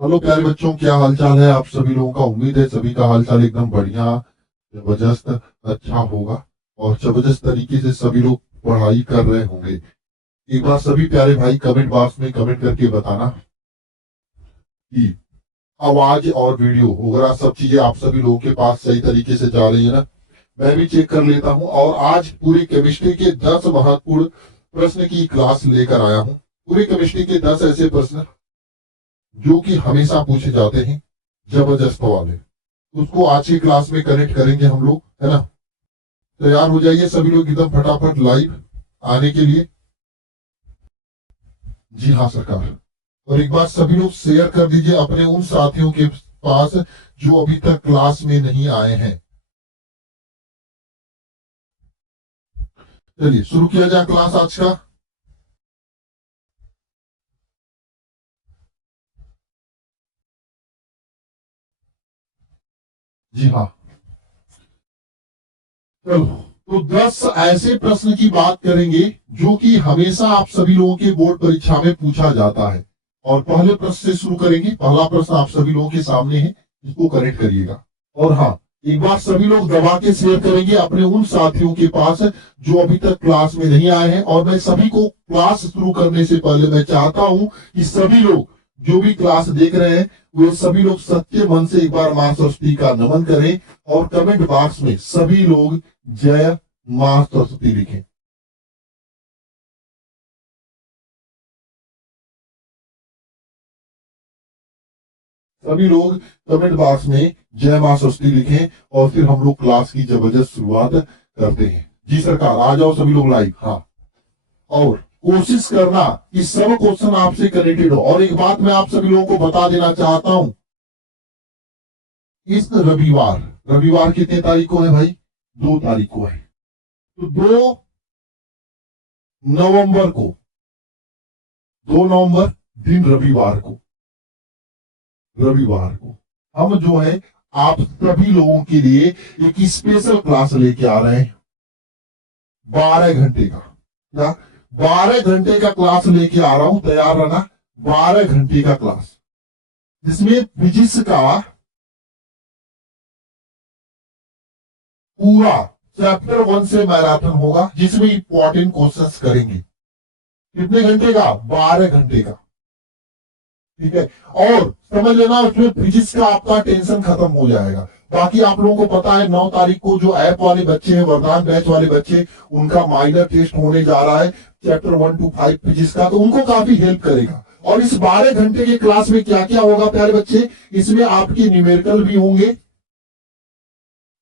Hello प्यारे बच्चों, क्या हाल चाल है आप सभी लोगों का। उम्मीद है सभी का हाल चाल एकदम बढ़िया, जबरदस्त, अच्छा होगा और जबरदस्त तरीके से सभी लोग पढ़ाई कर रहे होंगे। एक बार सभी प्यारे भाई कमेंट बॉक्स में कमेंट करके बताना कि आवाज और वीडियो वगैरह सब चीजें आप सभी लोगों के पास सही तरीके से जा रही है ना। मैं भी चेक कर लेता हूं और आज पूरी केमिस्ट्री के 10 महत्वपूर्ण प्रश्न की क्लास लेकर आया हूं। पूरी केमिस्ट्री के 10 ऐसे प्रश्न जो कि हमेशा पूछे जाते हैं, जबरदस्त वाले, उसको आज की क्लास में कनेक्ट करेंगे हम लोग, है ना। तैयार हो जाइए सभी लोग एकदम फटाफट लाइव आने के लिए। जी हाँ सरकार। और एक बार सभी लोग शेयर कर दीजिए अपने उन साथियों के पास जो अभी तक क्लास में नहीं आए हैं। चलिए शुरू किया जाए क्लास आज का। जी हाँ, चलो। तो 10 ऐसे प्रश्न की बात करेंगे जो कि हमेशा आप सभी लोगों के बोर्ड परीक्षा में पूछा जाता है। और पहले प्रश्न से शुरू करेंगे। पहला प्रश्न आप सभी लोगों के सामने है, इसको करेक्ट करिएगा। और हाँ, एक बार सभी लोग दबा के शेयर करेंगे अपने उन साथियों के पास जो अभी तक क्लास में नहीं आए हैं। और मैं सभी को क्लास शुरू करने से पहले मैं चाहता हूं कि सभी लोग जो भी क्लास देख रहे हैं वे सभी लोग सच्चे मन से एक बार मां सरस्वती का नमन करें और कमेंट बॉक्स में सभी लोग जय मां सरस्वती लिखें। सभी लोग कमेंट बॉक्स में जय मां सरस्वती लिखें और फिर हम लोग क्लास की जबरदस्त शुरुआत करते हैं। जी सरकार, आ जाओ सभी लोग लाइव। हाँ, और कोशिश करना कि सब क्वेश्चन आपसे कनेक्टेड हो। और एक बात मैं आप सभी लोगों को बता देना चाहता हूं, इस रविवार, रविवार कितने तारीख को है भाई? 2 तारीख को है। तो 2 नवंबर को, 2 नवंबर दिन रविवार को हम जो है आप सभी लोगों के लिए एक स्पेशल क्लास लेके आ रहे हैं। 12 घंटे का, क्या 12 घंटे का क्लास लेके आ रहा हूं, तैयार रहना। 12 घंटे का क्लास जिसमें फिजिक्स का पूरा चैप्टर 1 से मैराथन होगा, जिसमें इंपॉर्टेंट क्वेश्चंस करेंगे। कितने घंटे का? 12 घंटे का। ठीक है। और समझ लेना, उसमें फिजिक्स का आपका टेंशन खत्म हो जाएगा। बाकी आप लोगों को पता है 9 तारीख को जो ऐप वाले बच्चे हैं, वरदान बैच वाले बच्चे, उनका माइनर टेस्ट होने जा रहा है चैप्टर 1 to 5 फिजिक्स का, तो उनको काफी हेल्प करेगा। और इस 12 घंटे की क्लास में क्या क्या होगा प्यारे बच्चे? इसमें आपके न्यूमेरिकल भी होंगे,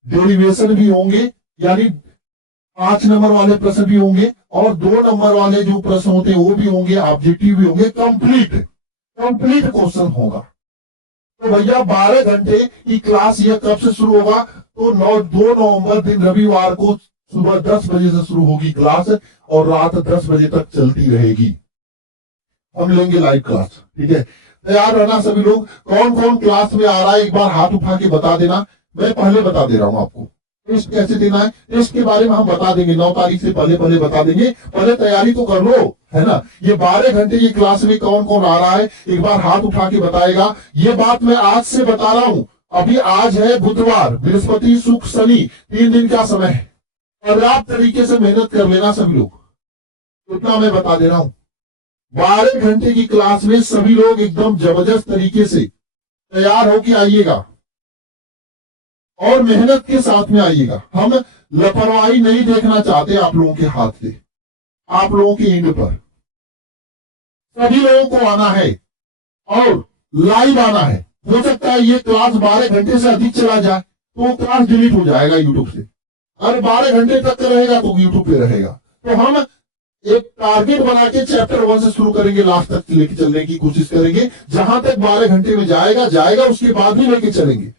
डेरिवेशन भी होंगे, यानी 5 नंबर वाले प्रश्न भी होंगे, और 2 नंबर वाले जो प्रश्न होते हैं वो भी होंगे, ऑब्जेक्टिव भी होंगे। कंप्लीट कंप्लीट क्वेश्चन होगा। तो भैया 12 घंटे की क्लास ये कब से शुरू होगा? तो 2 नवंबर दिन रविवार को सुबह 10 बजे से शुरू होगी क्लास और रात 10 बजे तक चलती रहेगी। हम लेंगे लाइव क्लास, ठीक है। तैयार रहना सभी लोग। कौन कौन क्लास में आ रहा है एक बार हाथ उठा के बता देना। मैं पहले बता दे रहा हूं आपको टेस्ट कैसे देना है। टेस्ट के बारे में हम बता देंगे, 9 तारीख से पहले पहले बता देंगे। पहले तैयारी तो कर लो, है ना। ये 12 घंटे की क्लास में कौन कौन आ रहा है एक बार हाथ उठा के बताएगा। ये बात मैं आज से बता रहा हूं। अभी आज है बुधवार, बृहस्पति, शुक्र, शनि, 3 दिन का समय है। पर्याप्त तरीके से मेहनत कर लेना सभी लोग, इतना मैं बता दे रहा हूं। 12 घंटे की क्लास में सभी लोग एकदम जबरदस्त तरीके से तैयार होके आइएगा और मेहनत के साथ में आइएगा। हम लापरवाही नहीं देखना चाहते आप लोगों के हाथ से, आप लोगों के एंड पर। सभी लोगों को आना है और लाइव आना है। हो सकता है ये क्लास 12 घंटे से अधिक चला जाए तो क्लास डिलीट हो जाएगा यूट्यूब से। अगर 12 घंटे तक का रहेगा तो यूट्यूब पे रहेगा। तो हम एक टारगेट बना के चैप्टर 1 से शुरू करेंगे, लास्ट तक लेके चलने की कोशिश करेंगे। जहां तक 12 घंटे में जाएगा जाएगा, उसके बाद भी लेके चलेंगे,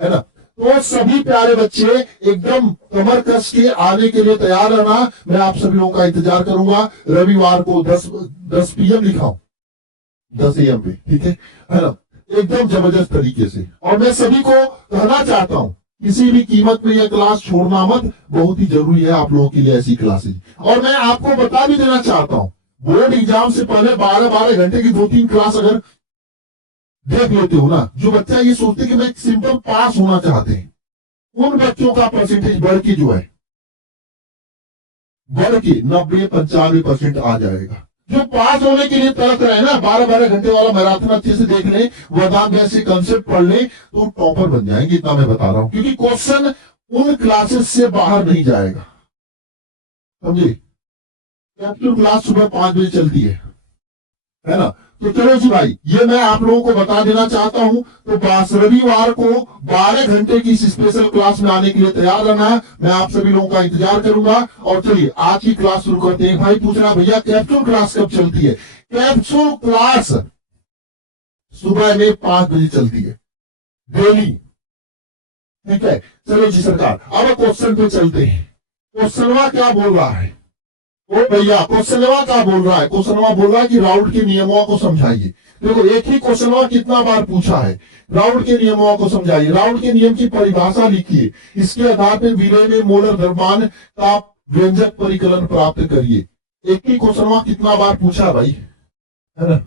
है ना। तो सभी प्यारे बच्चे एकदम कमर कस के आने के लिए तैयार रहना। मैं आप सभी लोगों का इंतजार करूंगा। रविवार को 10 PM लिखा हूं, 10 AM पे, ठीक है ना। एकदम जबरदस्त तरीके से। और मैं सभी को कहना चाहता हूं, किसी भी कीमत में यह क्लास छोड़ना मत। बहुत ही जरूरी है आप लोगों के लिए ऐसी क्लासेज। और मैं आपको बता भी देना चाहता हूं, बोर्ड एग्जाम से पहले 12-12 घंटे की 2-3 क्लास अगर देख लेते हो ना, जो बच्चा ये सोचते कि मैं सिंपल पास होना चाहते हैं, उन बच्चों का परसेंटेज बढ़ के जो है, बढ़ के 90-95% आ जाएगा। जो पास होने के लिए तड़प रहे हैं ना, 12-12 घंटे वाला मैराथन अच्छे से देख ले, वरदान जैसे कंसेप्ट पढ़ ले, तो टॉपर बन जाएंगे, इतना मैं बता रहा हूं, क्योंकि क्वेश्चन उन क्लासेस से बाहर नहीं जाएगा, समझे। कैप्सूल क्लास सुबह 5 बजे चलती है ना। तो चलो जी भाई, ये मैं आप लोगों को बता देना चाहता हूं। तो रविवार को 12 घंटे की इस स्पेशल क्लास में आने के लिए तैयार रहना है। मैं आप सभी लोगों का इंतजार करूंगा। और चलिए आज की क्लास शुरू करते हैं। भाई पूछ रहा भैया कैप्सूल क्लास कब चलती है? कैप्सूल क्लास सुबह में 5 बजे चलती है डेली, ठीक है। चलो जी सरकार, अब क्वेश्चन पे चलते हैं। क्वेश्चनवा क्या बोल रहा है? ओ भैया क्वेश्चनवा क्या बोल रहा है? क्वेश्चनवा बोल रहा है कि राउल्ट के नियमों को समझाइए। देखो एक ही क्वेश्चनवा कितना बार पूछा है, राउल्ट के नियमों को समझाइए, राउल्ट के नियम की परिभाषा लिखिए, इसके आधार पर विलय में मोलर द्रव्यमान का व्यंजक परिकलन प्राप्त करिए। एक ही क्वेश्चनवा कितना बार पूछा भाई, है ना।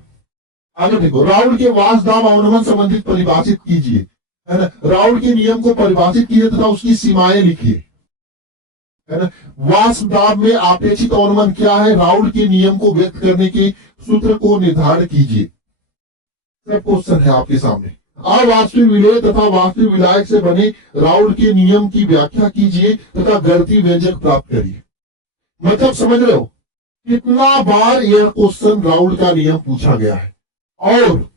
आगे देखो, राउल्ट के वाष्प दाब अवनमन संबंधित परिभाषित कीजिए, है ना। राउल्ट के नियम को परिभाषित कीजिए तथा उसकी सीमाएं लिखिए, है ना। वाष्प दाब में अपेक्षित अवनमन क्या है? राउल्ट के नियम को व्यक्त करने के सूत्र को निर्धारण कीजिए। सब क्वेश्चन है आपके सामने। अवाष्पीय विलय तथा वाष्पीय विलायक से बने राउल्ट के नियम की व्याख्या कीजिए तथा गणितीय व्यंजक प्राप्त करिए। मतलब समझ रहे हो कितना बार यह क्वेश्चन राउल्ट का नियम पूछा गया है। और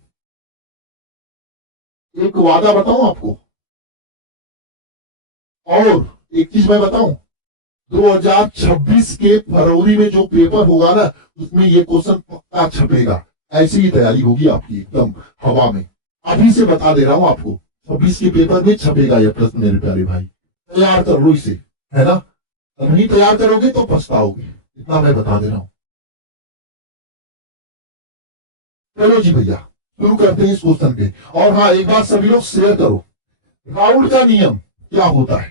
एक वादा बताऊं आपको, और एक चीज मैं बताऊं, 2026 के फरवरी में जो पेपर होगा ना, उसमें ये क्वेश्चन पक्का छपेगा। ऐसी ही तैयारी होगी आपकी एकदम हवा में, अभी से बता दे रहा हूं आपको। 26 के पेपर में छपेगा यह प्रश्न मेरे प्यारे भाई, तैयार कर लो इसे, है ना। नहीं तैयार करोगे तो पछताओगे, इतना मैं बता दे रहा हूं। चलो जी भैया शुरू करते हैं इस क्वेश्चन पे। और हाँ एक बात सभी लोग शेयर करो, राउल्ट का नियम क्या होता है?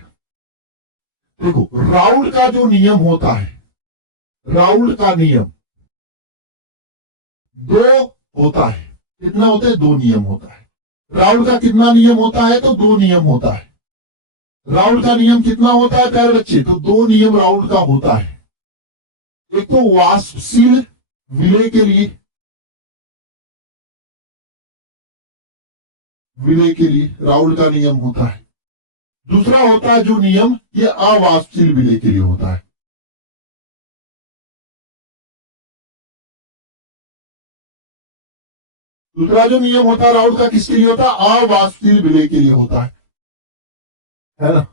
देखो राउल्ट का जो नियम होता है, राउल्ट का नियम दो होता है। कितना होता है? 2 नियम होता है। राउल्ट का कितना नियम होता है? तो 2 नियम होता है। राउल्ट का नियम कितना होता है प्यारे बच्चे? तो 2 नियम राउल्ट का होता है। एक तो वाष्पशील विलय के लिए, विलय के लिए राउल्ट का नियम होता है। दूसरा होता है जो नियम, ये अवाष्पशील विलय के लिए होता है। दूसरा जो नियम होता है राउल्ट का किसके लिए होता है? अवाष्पशील विलय के लिए होता है ना।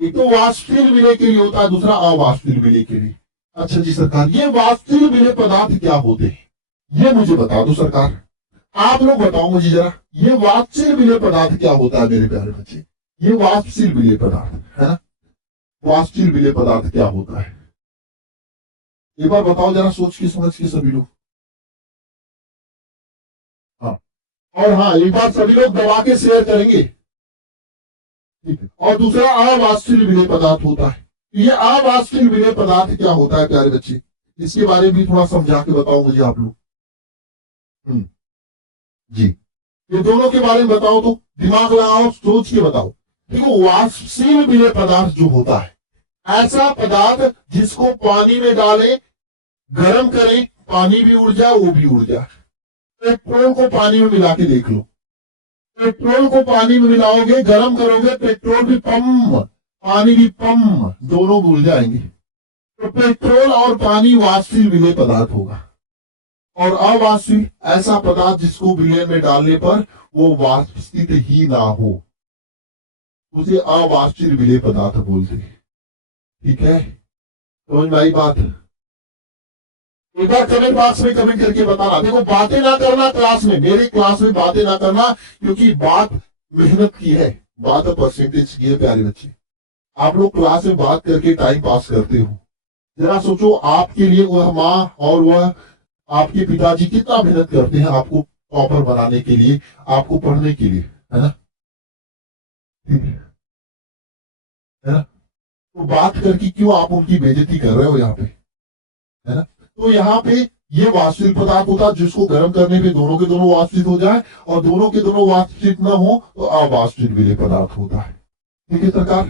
एक तो वाष्पशील विलय के लिए होता है, दूसरा अवाष्पशील विलय के लिए। अच्छा जी सरकार, ये वाष्पशील विलय पदार्थ क्या होते हैं ये मुझे बता दो सरकार। आप लोग बताओ मुझे जरा, ये वाष्पशील विलय पदार्थ क्या होता है मेरे प्यारे बच्चे? ये वाष्पशील विलय पदार्थ है ना, वाष्पशील विलय पदार्थ क्या होता है? एक बार बताओ जरा, सोच के समझ के सभी लोग। हाँ, और हाँ एक बार सभी लोग दबा के शेयर करेंगे, ठीक है। और दूसरा अवाष्पशील विलय पदार्थ होता है। ये अवाष्पशील विलय पदार्थ क्या होता है प्यारे बच्चे? इसके बारे में थोड़ा समझा के बताओ मुझे आप लोग। जी, ये दोनों के बारे में बताओ, तो दिमाग लगाओ, सोच के बताओ। देखो वाष्पशील विलय पदार्थ जो होता है, ऐसा पदार्थ जिसको पानी में डालें, गर्म करें, पानी भी उड़ जाए, वो भी उड़ जाए। पेट्रोल को पानी में मिला के देख लो, पेट्रोल को पानी में मिलाओगे, गर्म करोगे, पेट्रोल भी पम, पानी भी पम, दोनों उड़ जाएंगे। तो पेट्रोल और पानी वाष्पशील विलय पदार्थ होगा। और अवाष्पशील ऐसा पदार्थ जिसको विलय में डालने पर वो वाष्पित ही ना हो, उसे अवाष्पशील विलय पदार्थ बोलते हैं। ठीक है, समझ में आई बात? एक बार कमेंट बॉक्स में कमेंट करके बताना। देखो बातें ना करना क्लास में, मेरे क्लास में बातें ना करना, क्योंकि बात मेहनत की है, बात परसेंटेज की है प्यारे बच्चे। आप लोग क्लास में बात करके टाइम पास करते हो, जरा सोचो आपके लिए वह माँ और वह आपके पिताजी कितना मेहनत करते हैं आपको टॉपर बनाने के लिए, आपको पढ़ने के लिए, है ना। ठीक है ना। तो बात करके क्यों आप उनकी बेइज्जती कर रहे हो यहाँ पे, है ना। तो यहाँ पे ये वाष्पशील पदार्थ होता है जिसको गर्म करने पे दोनों के दोनों वाष्पित हो जाए, और दोनों के दोनों वाष्पित न हो तो अवाष्पित विलेय पदार्थ होता है। ठीक है सरकार,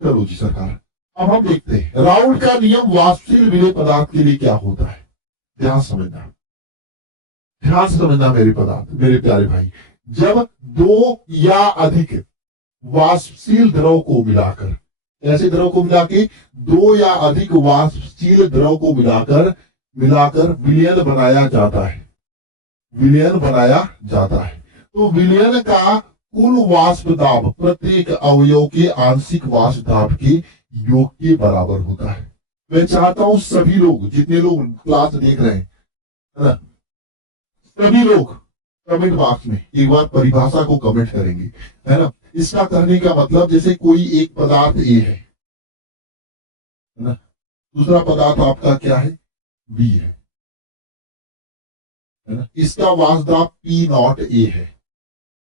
चलो जी सरकार, अब हम देखते हैं राउल्ट का नियम वाष्पशील विलेय पदार्थ के लिए क्या होता है। ध्यान समझना, ध्यान से समझना मेरे पदार्थ, मेरे प्यारे भाई। जब दो या अधिक वाष्पशील द्रव को मिलाकर, ऐसे द्रव को मिला के दो या अधिक वाष्पशील द्रव को मिलाकर विलयन बनाया जाता है, विलयन बनाया जाता है, तो विलयन का कुल वाष्प दाब प्रत्येक अवयव के आंशिक वाष्प दाब के योग के बराबर होता है। मैं चाहता हूं सभी लोग, जितने लोग क्लास देख रहे हैं, है ना, सभी लोग कमेंट बॉक्स में एक बार परिभाषा को कमेंट करेंगे, है ना। इसका करने का मतलब, जैसे कोई एक पदार्थ ए है ना, दूसरा पदार्थ आपका क्या है, बी है ना, इसका वाष्प दाब पी नॉट ए है,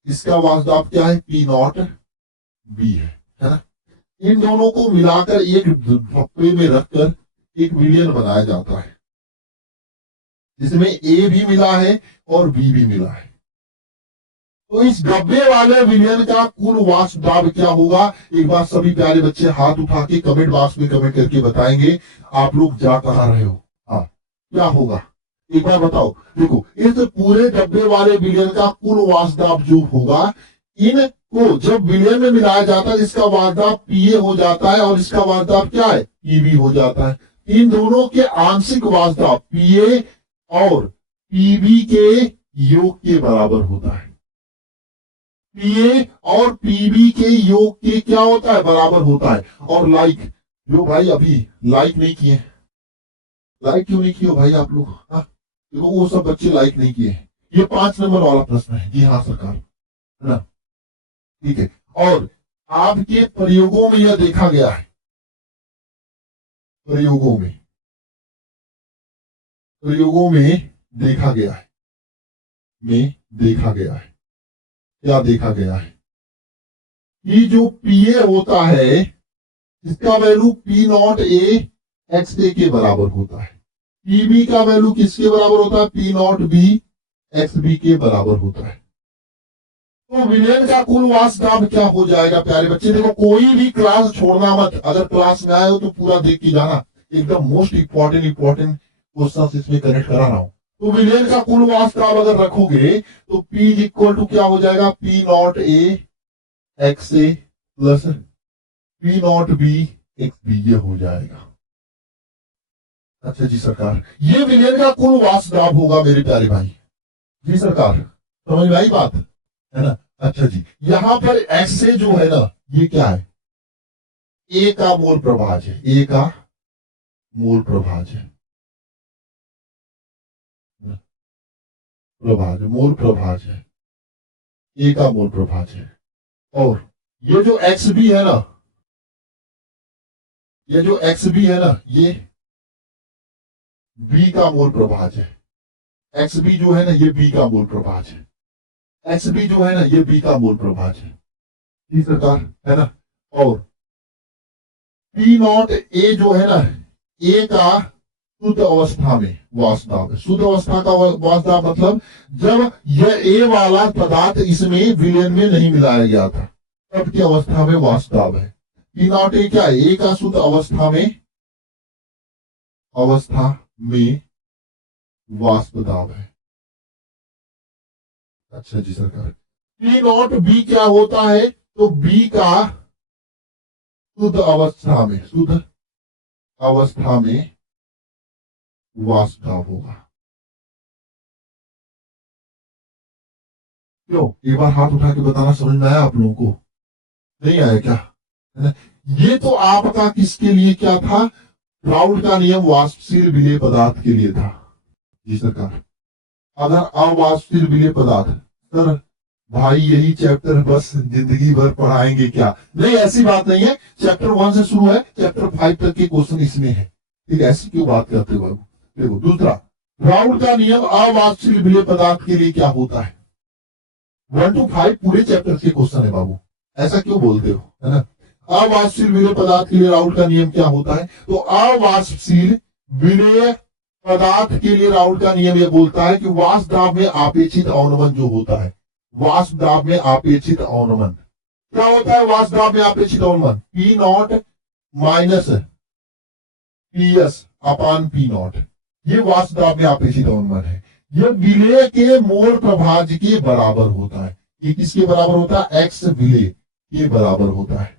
इसका वाष्प दाब क्या है, पी नॉट बी है ना। इन दोनों को मिलाकर एक डब्बे में रखकर एक विलयन बनाया जाता है, जिसमें ए भी मिला है और बी भी मिला है। तो इस डब्बे वाले विलयन का कुल वाष्प दाब क्या होगा, एक बार सभी प्यारे बच्चे हाथ उठा के कमेंट बॉक्स में कमेंट करके बताएंगे आप लोग जा कहां रहे हो। हाँ, क्या होगा एक बार बताओ। देखो, इस पूरे डब्बे वाले विलयन का कुल वाष्प दाब जो होगा, इनको जब विलयन में मिलाया जाता है, इसका वाष्प दाब पीए हो जाता है और इसका वाष्प दाब क्या है, पीबी हो जाता है। इन दोनों के आंशिक वाष्प दाब पीए और पीबी के योग के बराबर होता है। पीए और पीबी के योग के क्या होता है, बराबर होता है। और लाइक, जो भाई अभी लाइक नहीं किए, लाइक क्यों नहीं किए भाई आप लोग, हाँ देखो वो सब बच्चे लाइक नहीं किए। ये 5 नंबर वाला प्रश्न है, जी हाँ सरकार, है ना, ठीक है। और आपके प्रयोगों में यह देखा गया है, प्रयोगों में देखा गया है, क्या देखा गया है कि जो पीए होता है इसका value P naught A X A के बराबर होता है, पीबी का वैल्यू किसके बराबर होता है, P naught B X B के बराबर होता है। तो विलयन का कुल वाष्प दाब क्या हो जाएगा प्यारे बच्चे। देखो, कोई भी क्लास छोड़ना मत, अगर क्लास में आए हो तो पूरा देख के जाना, एकदम मोस्ट इंपॉर्टेंट क्वेश्चन इसमें कनेक्ट करा रहा हूं। तो विलयन का कुल वाष्प दाब अगर रखोगे तो P इक्वल टू क्या हो जाएगा, P naught A X A plus P naught B X B, ये हो जाएगा। अच्छा जी सरकार, ये विलयन का कुल वाष्प दाब होगा मेरे प्यारे भाई। जी सरकार, समझ में आई बात, है ना। अच्छा जी, यहां पर एक्स से जो है ना, ये क्या है, ए का मोल प्रभाज है, ए का मोल प्रभाज है, मोल प्रभाज है, ए का मोल प्रभाज है। और ये जो एक्स बी है ना, ये जो एक्स बी है ना, ये बी का मोल प्रभाज है। एक्स बी जो है ना, ये बी का मोल प्रभाज है, एक्स बी जो है ना, ये बी का मोल प्रभाज है। ठीक सरकार, है ना। और पी नॉट ए जो है ना, ए का शुद्ध अवस्था में वाष्प दाब है। शुद्ध अवस्था का वाष्प दाब मतलब जब यह ए वाला पदार्थ इसमें विलयन में नहीं मिलाया गया था, तब की अवस्था में वाष्प दाब है। पी नॉट ए क्या है, ए का शुद्ध अवस्था में वाष्प दाब है। अच्छा जी सरकार, पी नॉट बी क्या होता है, तो बी का शुद्ध अवस्था में वाष्प दाब होगा। क्यों, एक बार हाथ उठा के बताना, समझ में आया आप लोगों को, नहीं आया क्या, है ना। ये तो आपका किसके लिए क्या था, राउल्ट का नियम वाष्पशील विलेय पदार्थ के लिए था। जी सरकार, अगर अवाष्पशील विलेय पदार्थ, सर भाई यही चैप्टर बस जिंदगी भर पढ़ाएंगे क्या, नहीं ऐसी बात नहीं है। चैप्टर 1 से शुरू है, चैप्टर 5 तक के क्वेश्चन इसमें है, ठीक है, ऐसी क्यों बात करते हो बाबू। देखो, दूसरा, राउल्ट का नियम अवाष्पशील विलेय पदार्थ के लिए क्या होता है। 1 to 5 पूरे चैप्टर के क्वेश्चन है बाबू, ऐसा क्यों बोलते हो, है ना। अवाष्पशील विलेय पदार्थ के लिए राउल्ट का नियम क्या होता है, तो अवाष्पशील विलेय पदार्थ के लिए राउल का नियम यह बोलता है कि वाष्प दाब में आपेक्षित अवनमन जो होता है, वाष्प दाब में आपेक्षित अवनमन क्या होता है? वाष्प दाब में आपेक्षित अवनमन P naught minus P S upon P naught, ये वाष्प दाब में आपेक्षित अवनमन है। यह विलेय के मोल प्रभाज के बराबर होता है। ये किसके बराबर होता है? एक्स विलेय के बराबर होता है,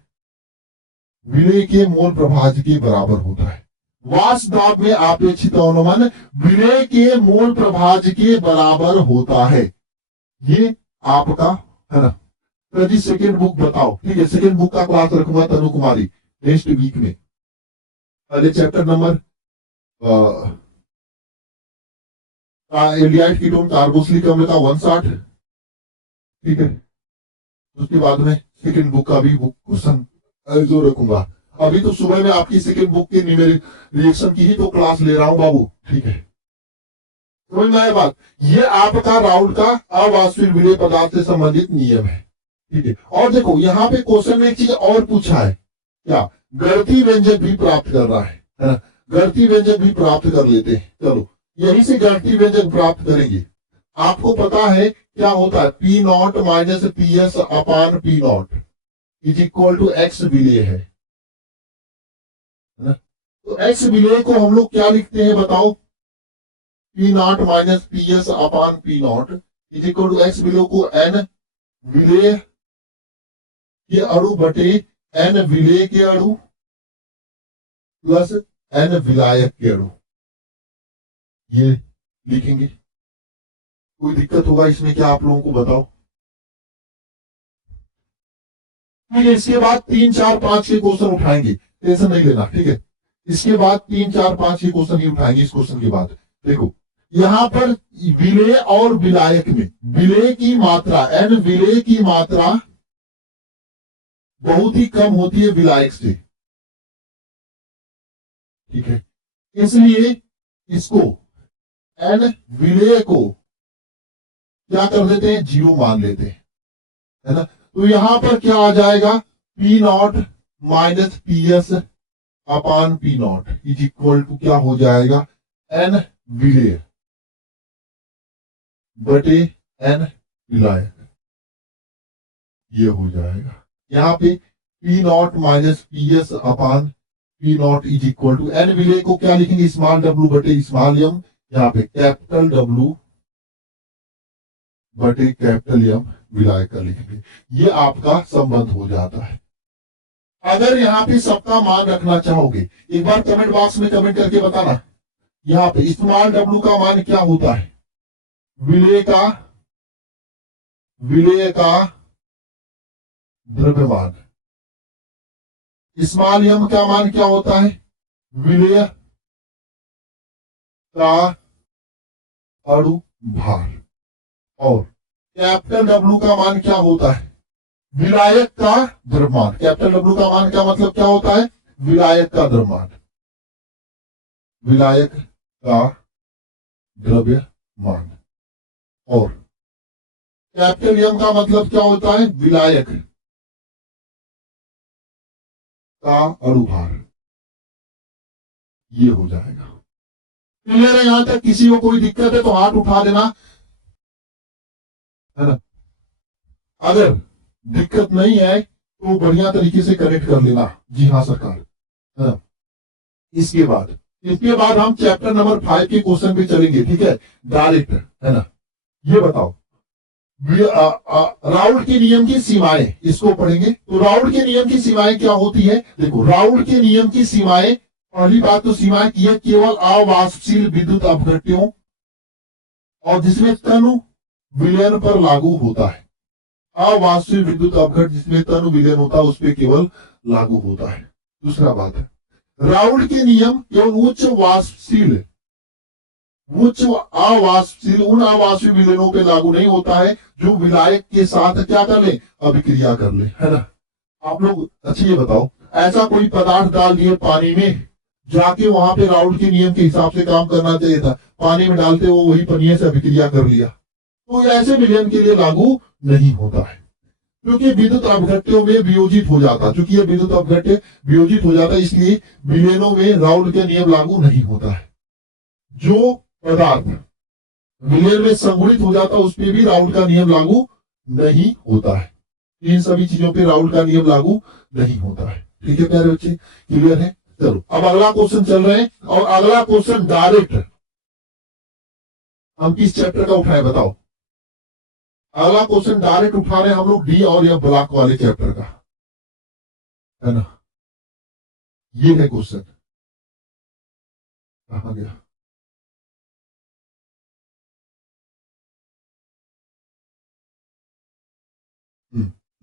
विलेय के मोल प्रभाज के बराबर होता है। वाष्प दाब में आपेक्षित अवनमन विलेय के मोल प्रभाज के बराबर होता है। ये आपका है ना। तो जी सेकेंड बुक बताओ, ठीक है, सेकेंड बुक का क्लास रखूंगा तनु कुमारी नेक्स्ट वीक में। पहले chapter number aldehyde ketone carboxylic अम्ल का 160, ठीक है। उसके बाद में सेकेंड बुक का भी बुक क्वेश्चन जो रखूंगा। अभी तो सुबह में आपकी सेकेंड बुक के रिएक्शन की ही तो क्लास ले रहा हूं बाबू, ठीक है। समझ में आया बात? ये आपका राउल का अवाष्पीय विलेय पदार्थ से संबंधित नियम है, ठीक है। और देखो यहाँ पे क्वेश्चन में एक चीज और पूछा है, क्या गणती व्यंजक भी प्राप्त कर रहा है ना? गणती व्यंजक भी प्राप्त कर लेते हैं, चलो यहीं से गणती व्यंजक प्राप्त करेंगे। आपको पता है क्या होता है? P naught minus P S upon P naught is equal to X विलेय है ना? तो एक्स विलेय को हम लोग क्या लिखते हैं बताओ? P naught minus P S upon P naught is equal to X विलेय को एन विलेय के अणु बटे एन विलेय के अणु प्लस एन विलायक के अणु, ये लिखेंगे। कोई दिक्कत होगा इसमें क्या आप लोगों को बताओ? ठीक है, इसके बाद 3, 4, 5 के क्वेश्चन उठाएंगे, टेंशन नहीं लेना, ठीक है। इसके बाद 3, 4, 5 के क्वेश्चन ही उठाएंगे। इस क्वेश्चन के बाद देखो यहां पर विलेय और विलायक में विलेय की मात्रा एन विलेय की मात्रा बहुत ही कम होती है विलायक से, ठीक है। इसलिए इसको एन विलेय को क्या कर देते हैं? 0 मान लेते हैं, है ना। तो यहां पर क्या आ जाएगा? P naught minus P S upon P naught is equal to क्या हो जाएगा? एन विलेय बटे एन विलायक, ये हो जाएगा। यहाँ पे P naught minus P S upon P naught is equal to N विलेय को क्या लिखेंगे? स्मॉल डब्ल्यू बटे स्मॉल एम, यहाँ पे कैपिटल डब्ल्यू बटे कैपिटल एम विलायक का लिखेंगे। ये आपका संबंध हो जाता है। अगर यहाँ पे सबका मान रखना चाहोगे एक बार कमेंट बॉक्स में कमेंट करके बताना। यहाँ पे स्मॉल डब्ल्यू का मान क्या होता है? विलेय का द्रव्यमान। स्मॉल एम का मान क्या होता है? विलेय का अणु भार। और कैपिटल डब्ल्यू का मान क्या होता है? विलायक का द्रव्यमान। कैपिटल डब्ल्यू का मान का मतलब क्या होता है? विलायक का द्रव्यमान, विलायक का द्रव्यमान। और कैपिटल एम का मतलब क्या होता है? विलायक का अणुभार। ये हो जाएगा। क्लियर है? यहां तक किसी को कोई दिक्कत है तो हाथ उठा देना, है ना। अगर दिक्कत नहीं है तो बढ़िया तरीके से कनेक्ट कर लेना। जी हाँ सरकार, है ना। इसके बाद हम चैप्टर नंबर 5 के क्वेश्चन पे चलेंगे, ठीक है, डायरेक्ट, है ना। ये बताओ राउल के नियम की सीमाएं, इसको पढ़ेंगे। तो राउल के नियम की सीमाएं क्या होती है? देखो राउल के नियम की सीमाएं, पहली बात तो सीमाएं की है केवल अवाष्पशील विद्युत अपघट्यों और जिसमें तनु विलयन पर लागू होता है। अवाष्पशील विद्युत अपघट जिसमें तनु विलयन होता है उस पर केवल लागू होता है। दूसरा बात है राउल के नियम केवल उच्च अवाष्पशील उन अवाष्पीय विलयनों पे लागू नहीं होता है जो विलायक के साथ क्या कर ले? अभिक्रिया कर ले, है ना। आप लोग अच्छा ये बताओ, ऐसा कोई पदार्थ डाल दिए पानी में, जाके वहां पे राउल के नियम के हिसाब से काम करना चाहिए था, पानी में डालते वो वही पनीय से अभिक्रिया कर लिया, तो ऐसे विलयन के लिए लागू नहीं होता है, क्योंकि विद्युत अपघट्यों में वियोजित हो जाता। चूंकि ये विद्युत अपघट्य वियोजित हो जाता है इसलिए विलयनों में राउल के नियम लागू नहीं होता है। जो पदार्थ विलयन में संगुणित हो जाता है उस पर भी राउल का नियम लागू नहीं होता है। इन सभी चीजों पे राउल का नियम लागू नहीं होता है। ठीक है प्यारे बच्चे, क्लियर है? चलो अब अगला क्वेश्चन चल रहे हैं और अगला क्वेश्चन डायरेक्ट हम किस चैप्टर का उठाए बताओ? अगला क्वेश्चन डायरेक्ट उठा रहे हैं हम लोग डी और या ब्लॉक वाले चैप्टर का, है ना? ये है क्वेश्चन, कहां गया?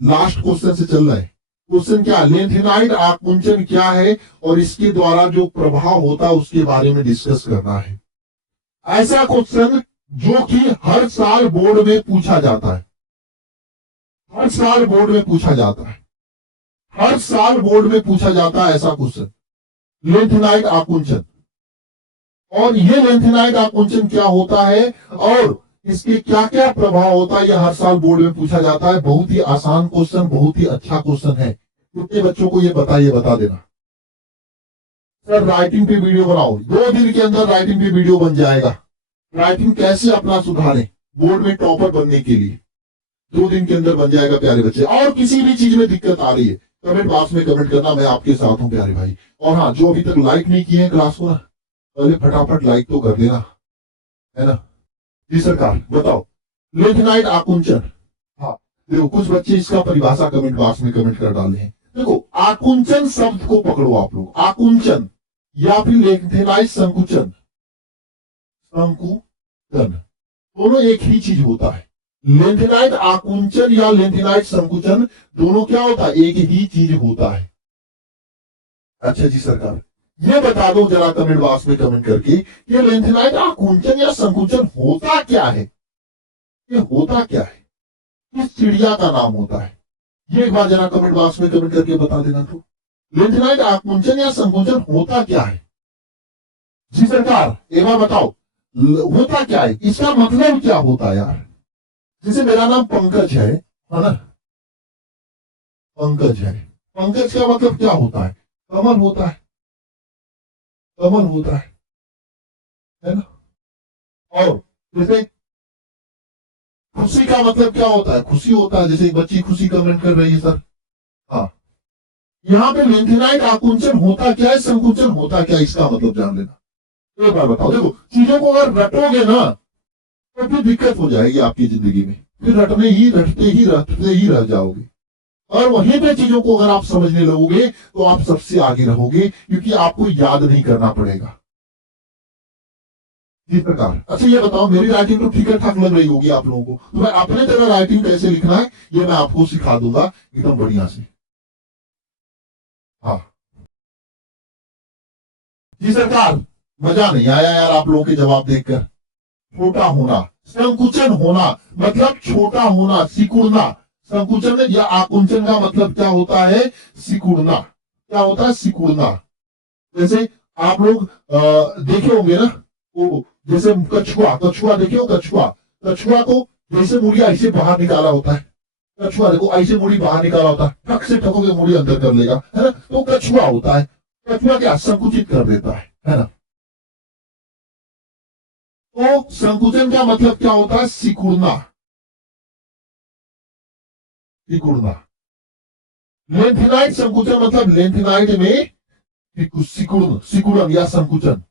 लास्ट क्वेश्चन से चल रहा है। क्वेश्चन क्या? लेंथेनाइड आकुंचन क्या है और इसके द्वारा जो प्रभाव होता है उसके बारे में डिस्कस करना है। ऐसा क्वेश्चन जो कि हर साल बोर्ड में पूछा जाता है, हर साल बोर्ड में पूछा जाता है, हर साल बोर्ड में पूछा जाता है ऐसा क्वेश्चन, लेंथेनाइड आकुंचन। और ये लेंथेनाइड आकुंचन क्या होता है और इसके क्या क्या प्रभाव होता है, यह हर साल बोर्ड में पूछा जाता है। बहुत ही आसान क्वेश्चन, बहुत ही अच्छा क्वेश्चन है। कितने बच्चों को ये बताइए, बता देना। सर राइटिंग पे वीडियो बनाओ, 2 दिन के अंदर राइटिंग पे वीडियो बन जाएगा। राइटिंग कैसे अपना सुधारें बोर्ड में टॉपर बनने के लिए, 2 दिन के अंदर बन जाएगा प्यारे बच्चे। और किसी भी चीज में दिक्कत आ रही है कमेंट बॉक्स में कमेंट करना, मैं आपके साथ हूं प्यारे भाई। और हाँ, जो अभी तक लाइक नहीं किए हैं क्लास को ना, पहले फटाफट लाइक तो कर देना, है ना? जी सरकार बताओ, लेंथेनाइड आकुंचन। हाँ देखो, कुछ बच्चे इसका परिभाषा कमेंट बॉक्स में कमेंट कर डाले हैं। देखो आकुंचन शब्द को पकड़ो आप लोग, आकुंचन या फिर लेंथेनाइड संकुचन, संकुचन दोनों एक ही चीज होता है। लेंथेनाइड आकुंचन या लेंथेनाइड संकुचन दोनों क्या होता है? एक ही चीज होता है। अच्छा जी सरकार, ये बता दो जरा कमेंट बॉक्स में कमेंट करके कि लेंथेनाइड आकुंचन या संकुचन होता क्या है? ये होता क्या है? किस चिड़िया का नाम होता है? ये एक बार जरा कमेंट बॉक्स में कमेंट करके बता देना। तो लेंथेनाइड आकुंचन या संकुचन होता क्या है? जी सरकार एक बार बताओ, होता क्या है? इसका मतलब क्या होता है यार? जैसे मेरा नाम पंकज है ना? पंकज है, पंकज का मतलब क्या होता है? कमल होता है, कमल होता है ना? और जैसे खुशी का मतलब क्या होता है? खुशी होता है। जैसे एक बच्ची खुशी कमेंट कर रही है सर। हाँ, यहाँ पे लेंथेनाइड आकुंचन होता क्या है, संकुचन होता क्या है, इसका मतलब जान लेना। एक बार बताओ। देखो चीजों को अगर रटोगे ना तो फिर दिक्कत हो जाएगी आपकी जिंदगी में, फिर रटते ही रह जाओगे। और वहीं पे चीजों को अगर आप समझने लगोगे तो आप सबसे आगे रहोगे, क्योंकि आपको याद नहीं करना पड़ेगा। इस प्रकार। अच्छा ये बताओ, मेरी राइटिंग तो ठीक ठाक लग रही होगी आप लोगों को, तो मैं अपने तरह राइटिंग कैसे लिखना है ये मैं आपको सिखा दूंगा एकदम बढ़िया से। हाँ जी सरकार, मजा नहीं आया यार आप लोगों के जवाब देखकर। छोटा होना, संकुचन होना मतलब छोटा होना, सिकुड़ना। संकुचन या आकुंचन का मतलब क्या होता है? सिकुड़ना। क्या होता है? सिकुड़ना। जैसे आप लोग देखे होंगे ना, वो जैसे कछुआ, कछुआ देखे हो? कछुआ, कछुआ को जैसे मुड़ी ऐसे बाहर निकाला होता है, कछुआ देखो ऐसे मुड़ी बाहर निकाला होता है, ठक से ठकोगे मुड़ी अंदर कर लेगा, है ना? तो कछुआ होता है। कछुआ क्या? संकुचित कर देता है ना? तो संकुचन का मतलब क्या होता है? सिकुड़ना, सिकुड़ना। लेंथेनाइड संकुचन मतलब लेंथेनाइड में सिकुड़न, सिकुड़न या संकुचन।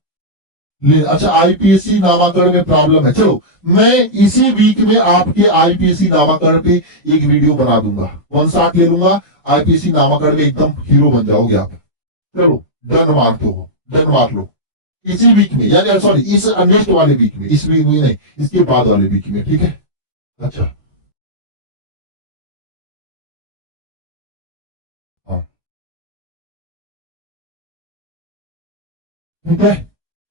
अच्छा आईपीएससी नामांकन में प्रॉब्लम है, चलो मैं इसी वीक में आपके आईपीएससी नामांकन पे एक वीडियो बना दूंगा, 1 शॉट ले लूंगा, आईपीएससी नामांकन में एकदम हीरो बन जाओगे आप। चलो डन मारते हो, डन मार लो इसी वीक में, यानी सॉरी इस नेक्स्ट वाले वीक में, इस वीक में नहीं, इसके बाद वाले वीक में, ठीक है? अच्छा हाँ ठीक है,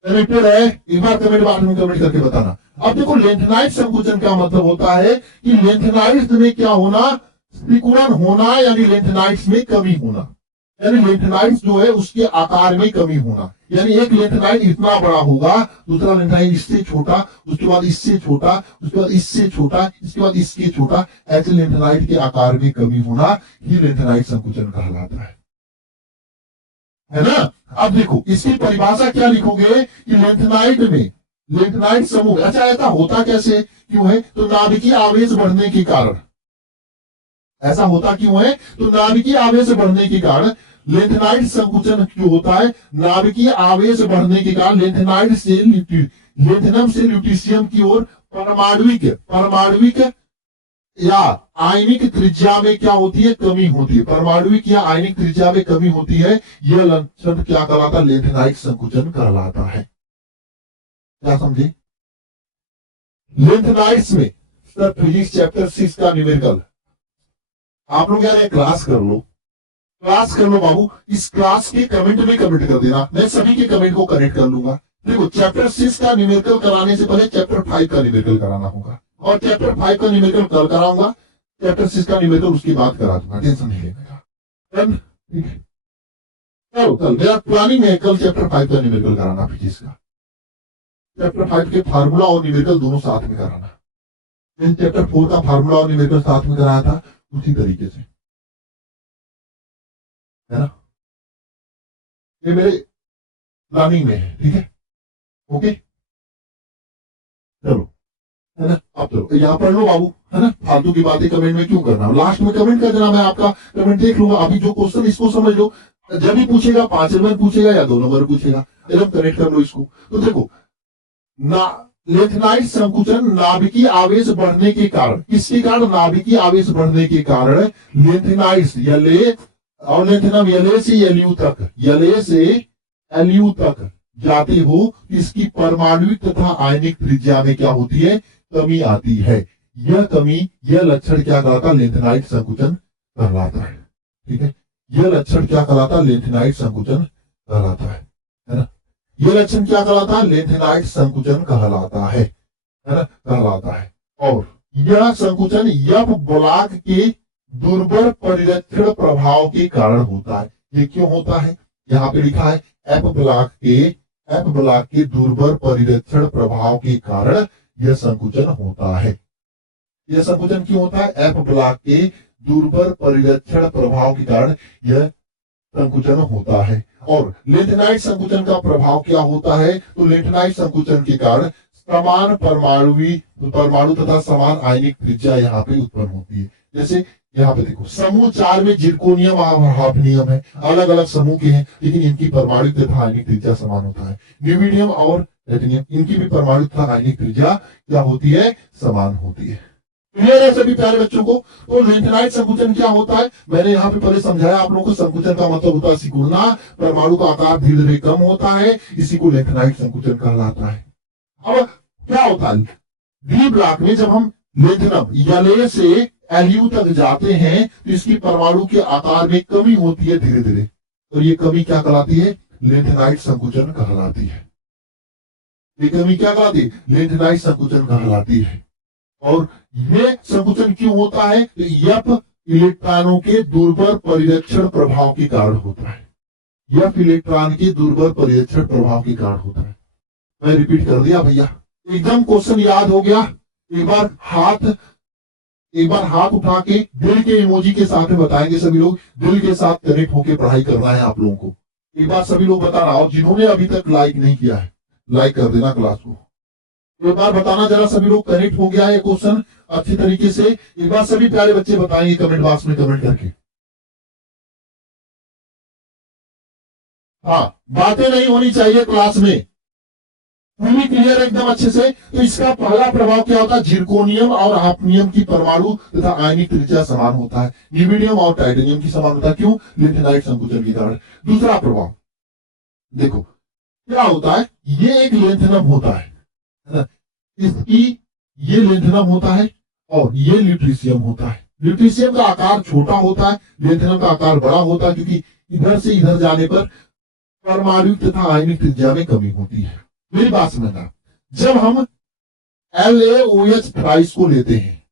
कनेक्टेड है। एक बार कमेंट बॉक्स में कमेंट करके बताना। अब देखो लेंथेनाइड संकुचन का मतलब होता है कि लेंथेनाइड्स में क्या होना? सिकुड़न होना, यानी लेंथेनाइड्स में कमी होना, यानी लेंथेनाइड्स जो है उसके आकार में कमी होना। यानी एक लेंथेनाइड इतना बड़ा होगा, दूसरा लेंथेनाइड इससे छोटा, उसके बाद इससे छोटा, उसके बाद इससे छोटा, इसके बाद इसके छोटा, ऐसे लेंथेनाइड के आकार में कमी होना ही लेंथेनाइड संकुचन कहलाता है ना? अब देखो इसकी परिभाषा क्या लिखोगे कि लेंथेनाइड में लेंथेनाइड समूह। अच्छा, ऐसा होता कैसे क्यों है? तो नाभिकीय आवेश बढ़ने के कारण। ऐसा होता क्यों है? तो नाभिकीय आवेश बढ़ने के कारण लेंथेनाइड संकुचन क्यों होता है? नाभिकीय आवेश बढ़ने के कारण लेंथेनाइड से लेंथेनम से ल्यूटीशियम की ओर परमाणविक परमाणविक या आयनिक त्रिज्या में क्या होती है? कमी होती है। परमाणुविक या आयनिक त्रिज्या में कमी होती है। यह लक्षण क्या कहलाता है? लेंथेनाइड संकुचन कहलाता है। क्या समझे? लेंथेनाइड्स में सर फिजिक्स चैप्टर 6 का न्यूमेरिकल आप लोग यार क्लास कर लो, क्लास कर लो बाबू। इस क्लास के कमेंट में कमेंट कर देना, मैं सभी के कमेंट को कनेक्ट कर लूंगा। देखो, चैप्टर 6 का न्यूमेरिकल कराने से पहले चैप्टर 5 का न्यूमेरिकल कराना होगा, और चैप्टर 5 का न्यूमेरिकल कल कराऊंगा। चैप्टर 6 का न्यूमेरिकल उसके बाद करा दूंगा, टेंशन नहीं लेने का। ठीक है, कल कल मेरा प्लानिंग है कल चैप्टर 5 का न्यूमेरिकल कराना फिजिक्स का। चैप्टर 5 के फार्मूला और न्यूमेरिकल दोनों साथ में कराना। चैप्टर 4 का फार्मूला और न्यूमेरिकल साथ में कराया था, उसी तरीके से, है ना? ये मेरे प्लानिंग में है। ठीक है, ओके, चलो, है ना? अब चलो यहाँ पढ़ लो बाबू, है ना? फालतू की बातें कमेंट में क्यों करना? लास्ट में कमेंट कर देना, मैं आपका कमेंट देख लूंगा। अभी जो क्वेश्चन इसको समझ लो, जब भी पूछेगा 5 नंबर पूछेगा या 2 नंबर पूछेगा, एकदम कनेक्ट कर लो इसको। तो देखो ना, लेंथेनाइड संकुचन नाभिकीय आवेश बढ़ने के कारण, किसके कारण? नाभिकीय आवेश बढ़ने के कारण लेंथेनाइड्स एलए और लेंथेनम एलए से एलयू तक, एलए से एलयू तक जाते हो, इसकी परमाणुविक तथा आयनिक त्रिज्या में क्या होती है? कमी आती है। यह कमी, यह लक्षण क्या कहलाता है? लेंथेनाइड संकुचन कहलाता है। ठीक है, यह लक्षण क्या कहलाता है? लेंथेनाइड संकुचन कहलाता है ना? यह लक्षण क्या कहलाता है? लेंथेनाइड संकुचन कहलाता है ना? कहलाता है। और यह संकुचन यफ ब्लॉक के दुर्बल परिरक्षण प्रभाव के कारण होता है। ये क्यों होता है? यहाँ पे लिखा है एफ ब्लॉक के दुर्बल परिरक्षण प्रभाव के कारण यह संकुचन होता है। यह संकुचन क्यों होता है? एफ ब्लॉक के दुर्बल परिरक्षण प्रभाव के कारण यह संकुचन होता है। और लेंथेनाइड संकुचन का प्रभाव क्या होता है? तो लेंथेनाइड संकुचन के कारण समान परमाणु तथा समान आयनिक त्रिज्या यहाँ पे उत्पन्न होती है। जैसे यहाँ पे देखो, समूह 4 में जिरकोनियम और हाफनियम है, अलग अलग समूह के हैं, लेकिन इनकी परमाणु तथा आयनिक त्रिज्या समान होता है। न्यूबिडियम और प्लेटिनियम, इनकी भी परमाणु तथा आयनिक त्रिज्या क्या होती है? समान होती है। क्लियर है सभी प्यारे बच्चों को? तो लेंथेनाइड संकुचन क्या होता है? मैंने यहाँ पे पहले समझाया आप लोगों को। संकुचन का मतलब होता है सिकुड़ना, परमाणु का आकार धीरे धीरे कम होता है, इसी को लेंथेनाइड संकुचन कहलाता है। अब क्या होता है? डी ब्लॉक में जब हम लेंथेनम एलए से एलयू तक जाते हैं, तो इसकी परमाणु के आकार में कमी होती है धीरे धीरे, तो ये कमी क्या कहलाती है? लेंथेनाइड संकुचन कहलाती है। ये कमी क्या कहलाती है? लेंथेनाइड संकुचन कहलाती है। और ये संकुचन क्यों होता है? तो यफ इलेक्ट्रॉनों के दुर्बल परिरक्षण प्रभाव के कारण होता है। यफ इलेक्ट्रॉन के दुर्बल परिरक्षण प्रभाव के कारण होता है। मैं रिपीट कर दिया भैया, एकदम क्वेश्चन याद हो गया? एक बार हाथ उठा के दिल के इमोजी के साथ में बताएंगे सभी लोग। दिल के साथ कनेक्ट होके पढ़ाई करना है आप लोगों को। एक बार सभी लोग बताना, और जिन्होंने अभी तक लाइक नहीं किया है लाइक कर देना क्लास को। एक बार बताना जरा सभी लोग कनेक्ट हो गया है क्वेश्चन अच्छी तरीके से? एक बार सभी प्यारे बच्चे बताएंगे कमेंट बॉक्स में कमेंट करके। हाँ, बातें नहीं होनी चाहिए क्लास में, पूरी क्लियर एकदम अच्छे से। तो इसका पहला प्रभाव क्या होता है? जिरकोनियम और हाफनियम की परमाणु तथा आयनिक त्रिज्या समान होता है। न्यूबिडियम और टाइटेनियम की समान होता है। क्यों? लेंथेनाइड संकुचन के कारण। दूसरा प्रभाव देखो क्या होता है? ये एक लेंथेनम होता है ना? इसकी ये लेंथेनम होता है और ये ल्यूट्रिशियम होता है। ल्यूट्रिशियम का आकार छोटा होता है, लेंथेनम का आकार बड़ा होता है, क्योंकि इधर से इधर जाने पर परमाणु तथा आयनिक त्रिज्या में कमी होती है। मेरी बात समझना, जब हम LaOH थ्राइस को लेते हैं,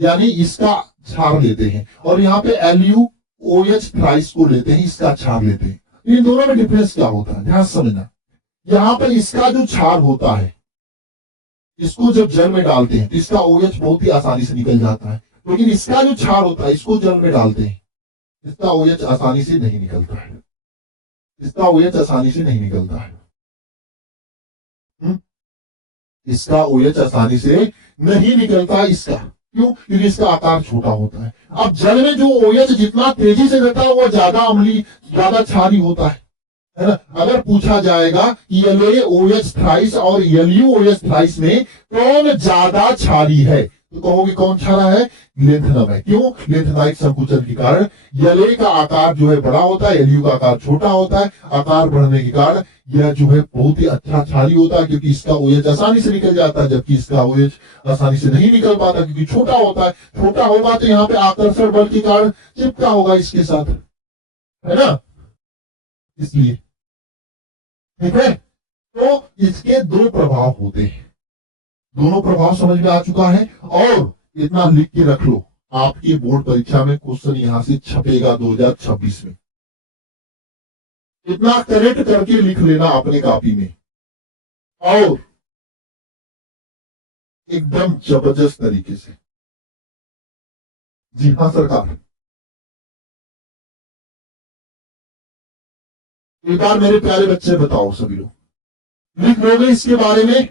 यानी इसका क्षार लेते हैं, और यहाँ पे LuOH थ्राइस को लेते हैं, इसका क्षार लेते हैं, इन दोनों में डिफरेंस क्या होता है? ध्यान समझना। यहाँ पर इसका जो क्षार होता है, इसको जब जल में डालते हैं तो इसका OH बहुत ही आसानी से निकल जाता है, लेकिन इसका जो क्षार होता है, इसको जल में डालते हैं, इसका OH आसानी से नहीं निकलता है। इसका OH आसानी से नहीं निकलता है। इसका OH आसानी से नहीं निकलता। इसका क्यों? क्योंकि इसका आकार छोटा होता है। अब जल में जो OH जितना तेजी से रहता है वो ज्यादा अम्लीय, ज्यादा क्षारी होता है ना। अगर पूछा जाएगा कि LaOH थ्राइस और LuOH थ्राइस में कौन ज्यादा क्षारी है, तो कहोगे कौन क्षारा है? लेंथनम है। क्यों? लेंथनाइट संकुचन के कारण La का आकार जो है बड़ा होता है, Lu का आकार छोटा होता है। आकार बढ़ने के कारण यह जो है बहुत ही अच्छा क्षारी होता है, क्योंकि इसका OH आसानी से निकल जाता है, जबकि इसका OH आसानी से नहीं निकल पाता क्योंकि छोटा होता है। छोटा होगा तो यहाँ पे आकर्षण बल के कारण चिपका होगा इसके साथ, है ना, इसलिए। ठीक है, तो इसके दो प्रभाव होते हैं। दोनों प्रभाव समझ में आ चुका है। और इतना लिख के रख लो, आपकी बोर्ड परीक्षा में क्वेश्चन यहां से छपेगा 2026 में। इतना करेक्ट करके लिख लेना अपने कॉपी में, और एकदम जबरदस्त तरीके से। जी हाँ सरकार, एक बार मेरे प्यारे बच्चे बताओ, सभी लोग लिख लोगे इसके बारे में?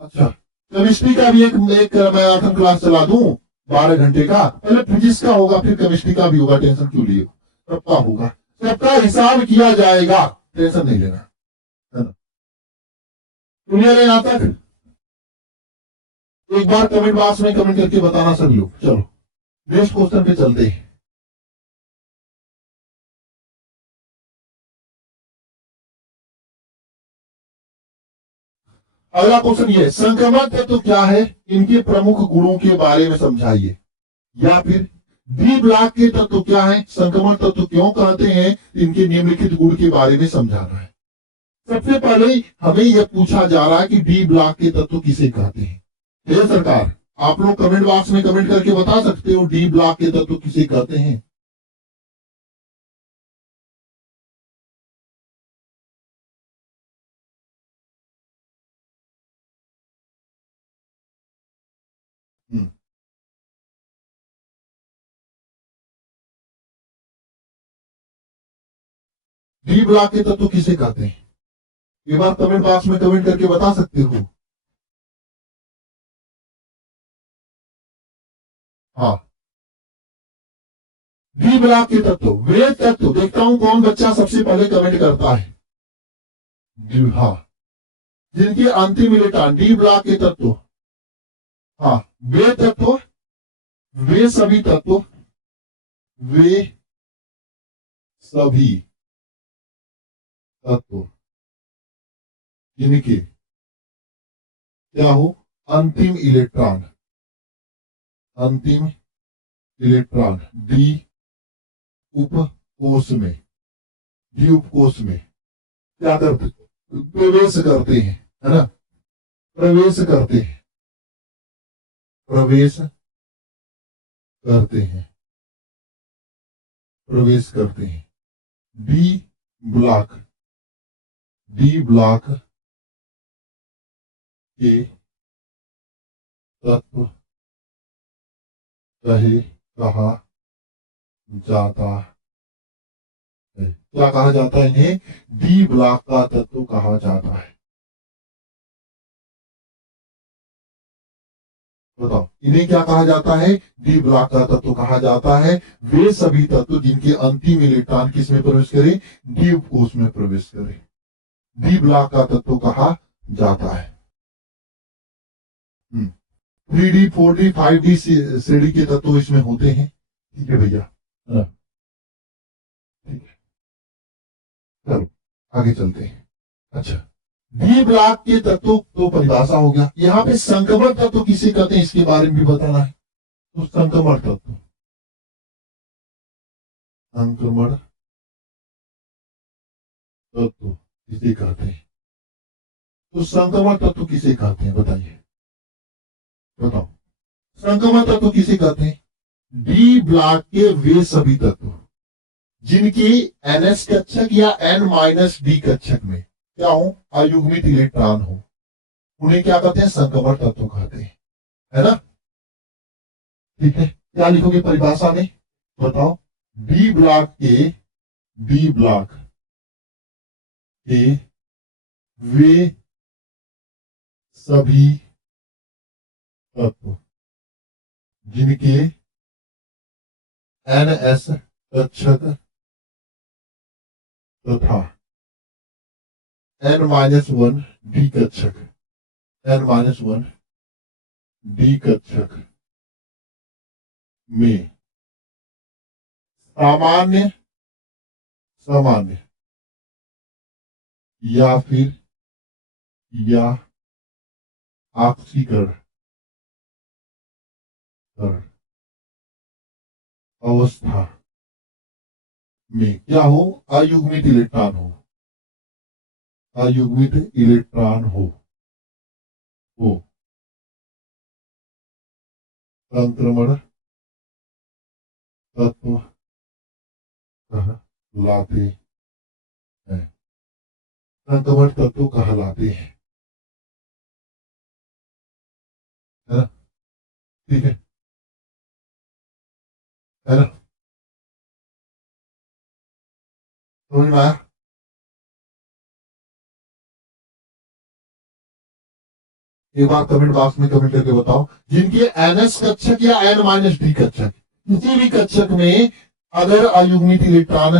अच्छा, केमिस्ट्री का भी एक मैराथन क्लास चला दूं 12 घंटे का। पहले फिजिक्स का होगा, फिर केमिस्ट्री का भी होगा, टेंशन क्यों लिए? सबका होगा, सबका हिसाब किया जाएगा, टेंशन नहीं लेना, है ना। क्लियर है यहां तक? एक बार कमेंट बॉक्स में कमेंट करके बताना सभी लोग। चलो नेक्स्ट क्वेश्चन पे चलते हैं। अगला क्वेश्चन ये, संक्रमण तत्व क्या है, इनके प्रमुख गुणों के बारे में समझाइए। या फिर डी ब्लॉक के तत्व क्या है, संक्रमण तत्व क्यों कहते हैं, इनके निम्नलिखित गुण के बारे में समझाना है। सबसे पहले हमें यह पूछा जा रहा है कि डी ब्लॉक के तत्व किसे कहते हैं। हे सरकार, आप लोग कमेंट बॉक्स में कमेंट करके बता सकते हो डी ब्लॉक के तत्व किसे कहते हैं। डी ब्लॉक के तत्व किसे कहते हैं, एक बार कमेंट बॉक्स में कमेंट करके बता सकते हो। हाँ, डी ब्लॉक के तत्व, वे तत्व, देखता हूं कौन बच्चा सबसे पहले कमेंट करता है। हाँ, जिनके अंतिम इलेक्ट्रॉन डी ब्लॉक के तत्व। हाँ, वे तत्व, वे सभी तत्व, वे सभी तत्व जिनके क्या हो, अंतिम इलेक्ट्रॉन, अंतिम इलेक्ट्रॉन डी उपकोष में, डी उपकोष में क्या करते, प्रवेश करते हैं, है ना, प्रवेश करते हैं, प्रवेश करते हैं, प्रवेश करते हैं। डी ब्लॉक, डी ब्लॉक के तत्व कहा जाता है। क्या कहा जाता है इन्हें? डी ब्लॉक का तत्व कहा जाता है। बताओ इन्हें क्या कहा जाता है? डी ब्लॉक का तत्व कहा जाता है वे सभी तत्व जिनके अंतिम इलेक्ट्रॉन किस में प्रवेश करें, डी उपकोष में प्रवेश करें, डी ब्लॉक का तत्व कहा जाता है। 3D 4D 5D श्रेणी के तत्व इसमें होते हैं। ठीक है भैया, ठीक है, चलो आगे चलते हैं। अच्छा, डी ब्लॉक के तत्व तो परिभाषा हो गया। यहाँ पे संक्रमण तत्व किसे कहते हैं इसके बारे में भी बताना है। तो संक्रमण तत्व, संक्रमण तत्व किसे कहते हैं, तो संक्रमण तत्व किसे कहते हैं बताइए, बताओ संक्रमण तत्व किसे कहते हैं? डी ब्लॉक के वे सभी तत्व जिनकी NS कक्षक या N-D कक्षक में क्या हो, अयुग्मित इलेक्ट्रॉन हो, उन्हें क्या कहते हैं? संक्रमण तत्व कहते हैं, है ना। ठीक है, क्या लिखोगे परिभाषा में, बताओ। डी ब्लॉक के वे सभी तत्व जिनके NS कक्षक तथा N-1 डी कक्षक, N-1 डी कक्षक में सामान्य सामान्य या फिर या ऑक्सीकरण अवस्था में क्या हो, अयुग्मित इलेक्ट्रॉन हो, अयुग्मित इलेक्ट्रॉन हो संक्रमण तत्व कहलाते हैं, संक्रमण तत्व कहलाते हैं, है ना, ठीक है ना, समझ में आया। एक बार कमेंट बॉक्स में कमेंट करके बताओ, जिनके NS कक्षक या N-D कक्षक, किसी भी कक्षक में अगर अयुग्मित इलेक्ट्रॉन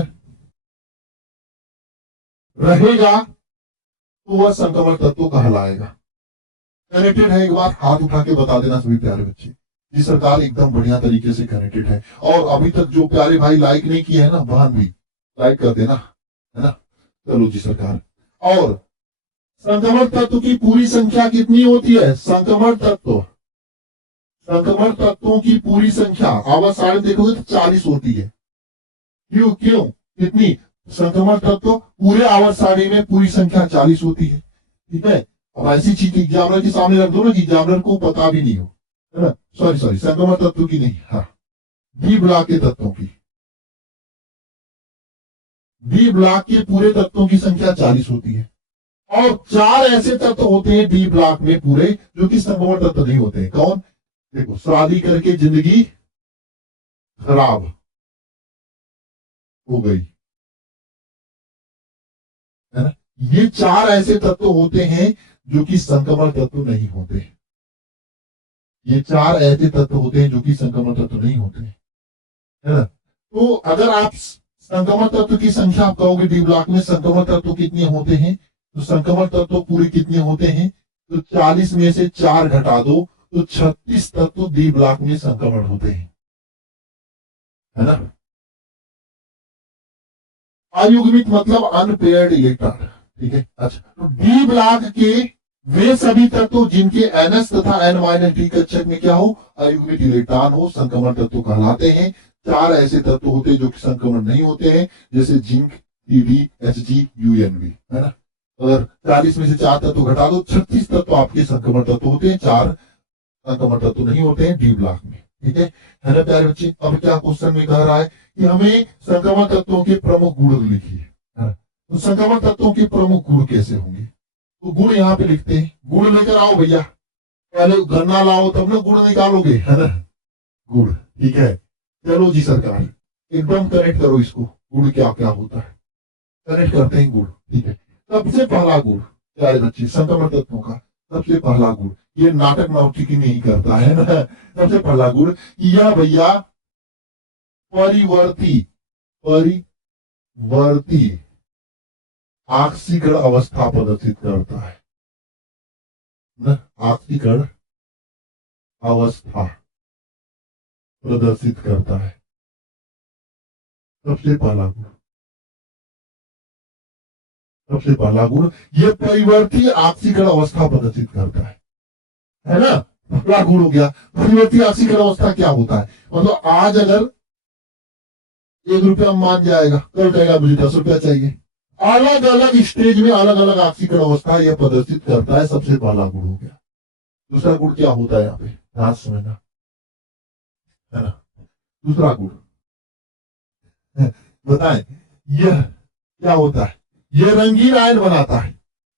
रहेगा तो वह संक्रमण तत्व कहलाएगा। कनेक्टेड है, एक बार हाथ उठा के बता देना सभी प्यारे बच्चे। जी सरकार एकदम बढ़िया तरीके से कनेक्टेड है। और अभी तक जो प्यारे भाई लाइक नहीं किए है ना, बहन भी लाइक कर देना, है ना। चलो जी सरकार। और संक्रमण तत्व की पूरी संख्या कितनी होती है, संक्रमण तत्वों की पूरी संख्या आवाज सारे देखोगे तो 40 होती है। क्यों क्यों कितनी, संक्रमण तत्व पूरे आवर्त सारणी में पूरी संख्या 40 होती है। ठीक है, अब ऐसी चीज एग्जामिनर के सामने रख दो ना कि एग्जामिनर को पता भी नहीं हो, है ना। सॉरी संक्रमण तत्व की नहीं, हाँ डी ब्लॉक के तत्वों की, डी ब्लॉक के पूरे तत्वों की संख्या 40 होती है। और 4 ऐसे तत्व होते हैं डी ब्लॉक में पूरे जो कि संक्रमण तत्व नहीं होते हैं। कौन, देखो, शादी करके जिंदगी खराब हो गई, है ना। ये 4 ऐसे तत्व होते हैं जो कि संक्रमण तत्व नहीं होते। ये 4 ऐसे तत्व होते हैं जो कि संक्रमण तत्व नहीं होते, है ना। तो अगर आप संक्रमण तत्व की संख्या आप कहोगे डी ब्लॉक में संक्रमण तत्व कितने होते हैं, तो संक्रमण तत्व पूरे कितने होते हैं, तो 40 में से 4 घटा दो तो 36 तत्व डी ब्लॉक में संक्रमण होते हैं, है ना। अयुग्मित मतलब अनपेयर्ड इलेक्ट्रॉन, ठीक है। अच्छा, तो डी ब्लॉक के वे सभी तत्व जिनके NS तथा N-D कक्षक में क्या हो, अयुग्मित इलेक्ट्रॉन हो, संक्रमण तत्व कहलाते हैं। 4 ऐसे तत्व होते हैं जो कि संक्रमण नहीं होते हैं, जैसे जिंक, Td, Hg, UnB, है ना। अगर 40 में से 4 तत्व घटा दो 36 तत्व आपके संक्रमण तत्व होते हैं, 4 संक्रमण तत्व नहीं होते हैं डी ब्लॉक में, ठीक है ना प्यारे बच्चे। अब क्या क्वेश्चन में कह रहा है कि हमें संक्रमण तत्वों के प्रमुख गुण लिखिए, है ना। तो संक्रमण तत्वों के प्रमुख गुण कैसे होंगे, तो गुण यहाँ पे लिखते हैं। गुण लेकर आओ भैया, पहले गन्ना लाओ तब ना गुण निकालोगे, है ना। गुण, ठीक है। चलो जी सरकार, एकदम कनेक्ट करो इसको, गुण क्या क्या होता है, कनेक्ट करते हैं गुण, ठीक है। सबसे पहला गुण प्यारे बच्चे संक्रमण तत्वों का, सबसे पहला गुण, ये नाटक नौटिकी नहीं करता है ना। सबसे पहला गुण यह भैया परिवर्ती ऑक्सीकरण अवस्था प्रदर्शित करता है ना, ऑक्सीकरण अवस्था प्रदर्शित करता है, सबसे पहला गुण। सबसे पहला गुण ये परिवर्ती ऑक्सीकरण अवस्था प्रदर्शित करता है ना। पहला गुण हो गया। परिवर्ती ऑक्सीकरण अवस्था क्या होता है, मतलब आज अगर 1 रुपया मान जाएगा, कल कहेगा मुझे 10 रुपया चाहिए। अलग अलग स्टेज में अलग अलग ऑक्सीकरण अवस्था यह प्रदर्शित करता है, सबसे पहला गुण हो गया। दूसरा गुण क्या होता है यहाँ पे, ध्यान समझना, है ना। दूसरा गुण बताएं, यह क्या होता है, यह रंगीन आयन बनाता है,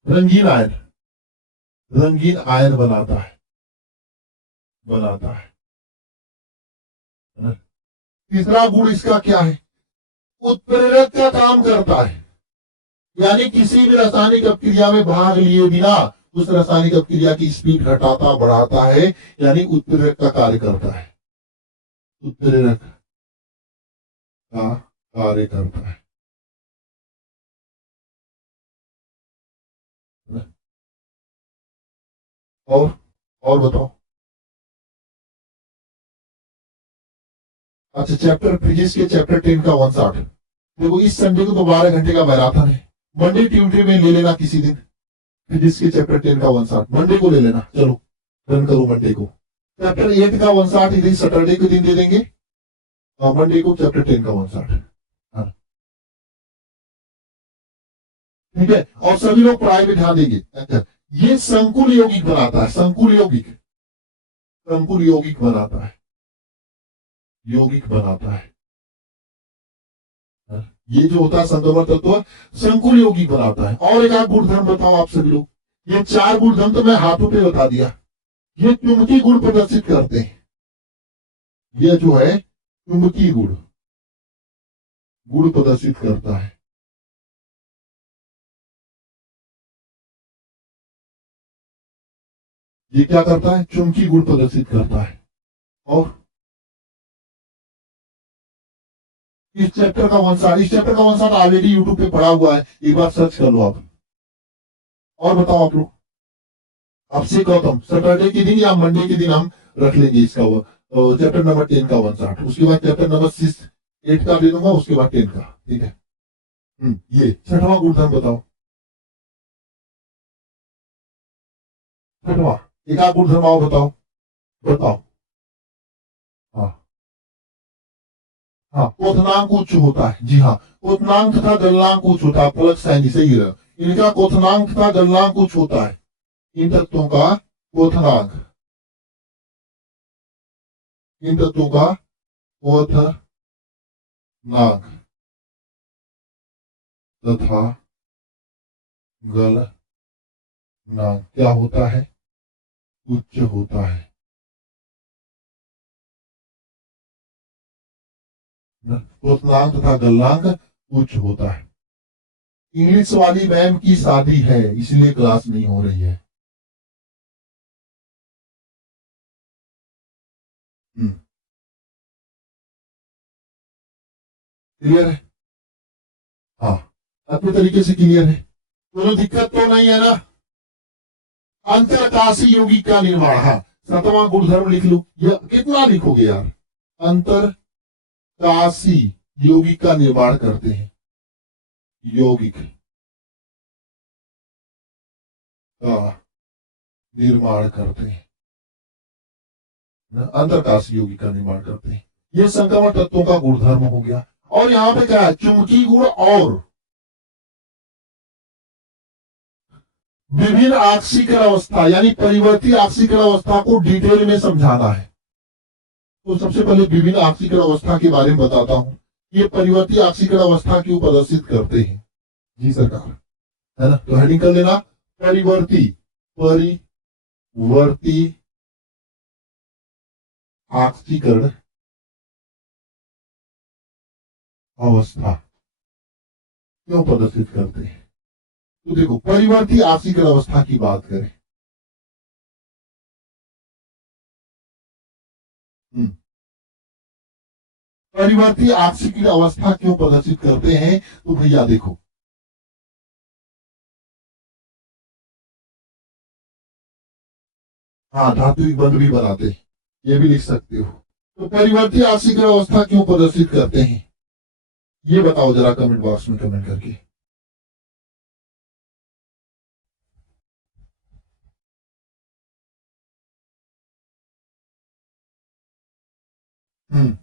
रंगीन आयन बनाता है, तीसरा गुण इसका क्या है? उत्प्रेरक का काम करता है, यानी किसी भी रासायनिक अपक्रिया में भाग लिए बिना उस रासायनिक अपक्रिया की स्पीड घटाता बढ़ाता है, यानी उत्प्रेरक का कार्य करता है। उत्प्रेरक का कार्य करता है। और बताओ। अच्छा, चैप्टर फिजिक्स के चैप्टर 10 का 160। देखो इस संडे को तो 12 घंटे का मैराथन है, मंडे ट्यूसडे में ले लेना किसी दिन फिजिक्स के चैप्टर 10 का 160, मंडे को ले लेना। चलो रन करो मंडे को। चैप्टर 8 का 160 इधर सैटरडे के दिन दे देंगे, और मंडे को चैप्टर 10 का 160। ठीक है, और सभी लोग पढ़ाई में ध्यान देंगे। अच्छा, ये संकुल यौगिक बनाता है, संकुल यौगिक, संकुल यौगिक बनाता है, यौगिक बनाता है। ये जो होता है संक्रमण तत्व संकुल यौगिक बनाता है। और एक आध गुणधर्म बताओ आप सभी लोग। ये 4 गुणधर्म तो मैं हाथों पे बता दिया। ये चुंबकीय गुण प्रदर्शित करते हैं। ये जो है चुंबकीय गुण, गुण प्रदर्शित करता है। ये क्या करता है? चुंबकीय गुण प्रदर्शित करता है। और इस चैप्टर का 160, इस चैप्टर का 160 ऑलरेडी यूट्यूब पे पड़ा हुआ है, एक बार सर्च कर लो आप। और बताओ आप लोग। अब से गौतम सैटरडे के दिन या मंडे के दिन हम रख लेंगे इसका चैप्टर नंबर 10 का 160। उसके बाद चैप्टर नंबर 8 का दे दूंगा, उसके बाद 10 का। ठीक है। ये छठवां गुणधर्म बताओ। छठवां एक आध गुणधर्म आओ बताओ, बताओ। हाँ हाँ, क्वथनांक उच्च होता है। जी हाँ, क्वथनांक तथा गलनांक उच्च होता है। फलक सैनी सही है। इनका क्वथनांक तथा गलनांक उच्च होता है। इन तत्वों का क्वथनांक, इन तत्वों का क्वथनांक तथा गलनांक क्या होता है? उच्च होता है। क्वथनांक तथा गलनांक उच्च होता है। इंग्लिश वाली मैम की शादी है इसलिए क्लास नहीं हो रही है। क्लियर है? हाँ, अच्छे तरीके से क्लियर है। कोई दिक्कत तो नहीं है ना? अंतरकाशी यौगिक का निर्माण। हाँ, 7वां गुणधर्म लिख लो। ये कितना लिखोगे यार? अंतरकाशी यौगिक का निर्माण करते हैं, यौगिक का निर्माण करते हैं, अंतरकाशी यौगिक का निर्माण करते हैं। ये संक्रमण तत्वों का गुणधर्म हो गया। और यहां पे क्या है? चुंबकीय गुण और विभिन्न आक्सीकरण अवस्था, यानी परिवर्ती आक्सीकरण अवस्था को डिटेल में समझाना है। तो सबसे पहले विभिन्न आक्सीकरण अवस्था के बारे में बताता हूं। ये परिवर्ती आक्सीकरण अवस्था क्यों प्रदर्शित करते हैं? जी सरकार, है ना? तो हेडिंग कर लेना, परिवर्ती, परिवर्ती आक्सीकरण अवस्था क्यों प्रदर्शित करते हैं? तो देखो, परिवर्ती आक्सीकरण अवस्था की बात करें। परिवर्ती आक्सीकरण अवस्था क्यों प्रदर्शित करते हैं? तो भैया देखो, हाँ, धात्विक बंध भी बनाते हैं, ये भी लिख सकते हो। तो परिवर्ती आक्सीकरण अवस्था क्यों प्रदर्शित करते हैं, ये बताओ जरा कमेंट बॉक्स में कमेंट करके। हम्म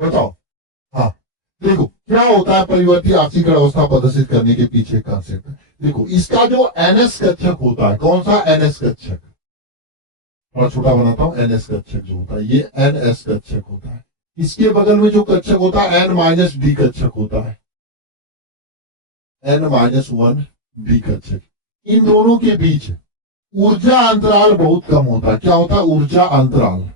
बताओ। हाँ, देखो क्या होता है परिवर्ती आक्सीकरण अवस्था प्रदर्शित करने के पीछे कंसेप्ट। देखो, इसका जो एनएस कक्षक होता है, कौन सा? एनएस कक्षक। थोड़ा छोटा बनाता हूं। एनएस कक्षक जो होता है, ये एनएस कक्षक होता है। इसके बगल में जो कक्षक होता है एन माइनस डी कक्षक होता है, एन माइनस वन डी कक्षक। इन दोनों के बीच ऊर्जा अंतराल बहुत कम होता है। क्या होता है? ऊर्जा अंतराल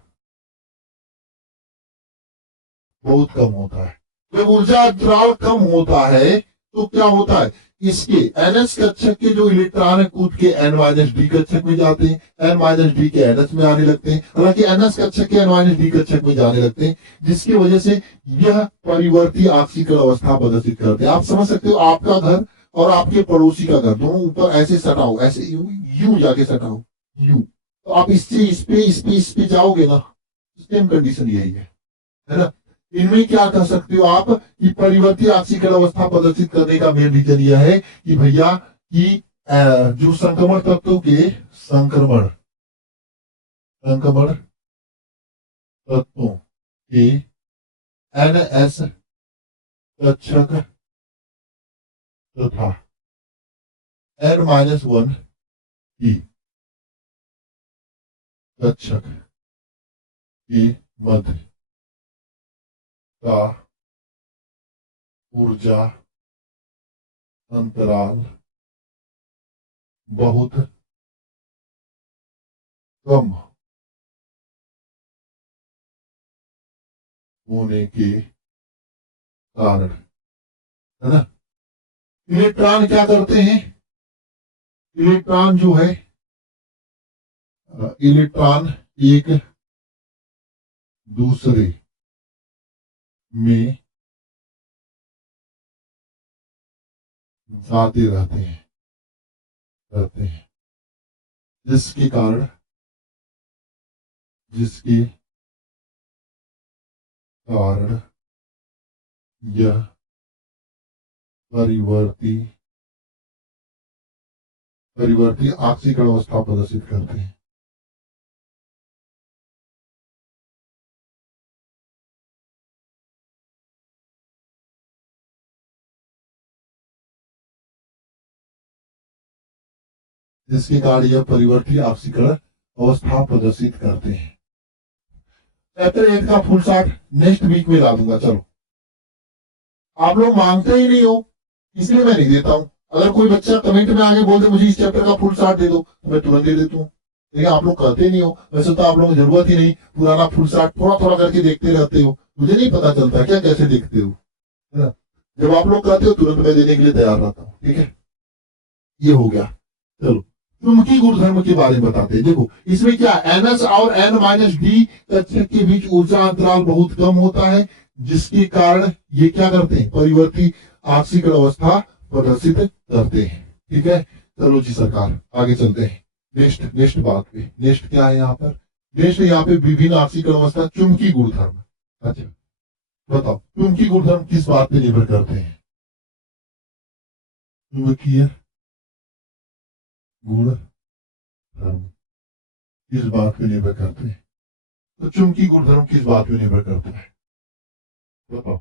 बहुत कम होता है। जब ऊर्जा अंतराल कम होता है तो क्या होता है? इसके एनएस कक्षक के जो इलेक्ट्रॉन है कूद के एन माइनस डी कक्षक में जाते हैं, एन माइनस डी के एनएस में आने लगते हैं, हालांकि एनएस कक्षक के एन माइनस डी कक्षक में जाने लगते हैं, जिसकी वजह से यह परिवर्ती आक्सीकरण अवस्था प्रदर्शित करते हैं। आप समझ सकते हो, आपका घर और आपके पड़ोसी का घर दोनों ऊपर ऐसे सटा हो, ऐसे यू जाके सटा हो, यू, तो आप इससे इस पे जाओगे ना, सेम कंडीशन यही है ना। इनमें क्या कर सकते हो आप कि परिवर्ती आक्सीकरण अवस्था प्रदर्शित करने का मेन रीजन यह है कि भैया कि जो संक्रमण तत्वों के संक्रमण संक्रमण तत्वों के एनएस कक्षक तथा एन माइनस वन की कक्षक के मध्य का ऊर्जा अंतराल बहुत कम होने के कारण, है ना, इलेक्ट्रॉन क्या करते हैं? इलेक्ट्रॉन जो है, इलेक्ट्रॉन एक दूसरे में जाते रहते हैं जिसके कारण यह परिवर्ती आक्सीकरण अवस्था प्रदर्शित करते हैं। जिसके कारण यह परिवर्ती आक्सीकरण अवस्था प्रदर्शित करते हैं। चैप्टर 8 का फुल शॉट नेक्स्ट वीक में ला दूंगा। चलो, आप लोग मांगते ही नहीं हो इसलिए मैं नहीं देता हूं। अगर कोई बच्चा कमेंट में आगे बोल दे मुझे इस चैप्टर का फुल शॉट दे दो तो मैं तुरंत दे देता हूँ, लेकिन आप लोग कहते नहीं हो। वैसे तो आप लोगों को जरूरत ही नहीं, पुराना फुल शॉट थोड़ा थोड़ा करके देखते रहते हो, मुझे नहीं पता चलता क्या कैसे देखते हो, है ना। जब आप लोग कहते हो तुरंत मैं देने के लिए तैयार रहता हूँ। ठीक है, ये हो गया। चलो, चुंबकीय गुणधर्म के बारे में बताते हैं। देखो इसमें क्या, एनएस और एन माइनस डी कक्षक के बीच ऊर्जा अंतराल बहुत कम होता है, जिसके कारण ये क्या करते हैं? परिवर्ती आक्सीकरण अवस्था प्रदर्शित करते हैं। ठीक है, चलो जी सरकार, आगे चलते हैं नेक्स्ट बात पे। नेक्स्ट क्या है यहाँ पर? नेक्स्ट यहाँ पे विभिन्न आक्सीकरण अवस्था चुंबकीय गुणधर्म। अच्छा बताओ, चुंबकीय गुणधर्म किस बात पे निर्भर करते हैं? चुंबकीय गुण धर्म किस बात पे निर्भर करते हैं? तो चुंबकीय गुणधर्म किस बात पे निर्भर करता है? बताओ।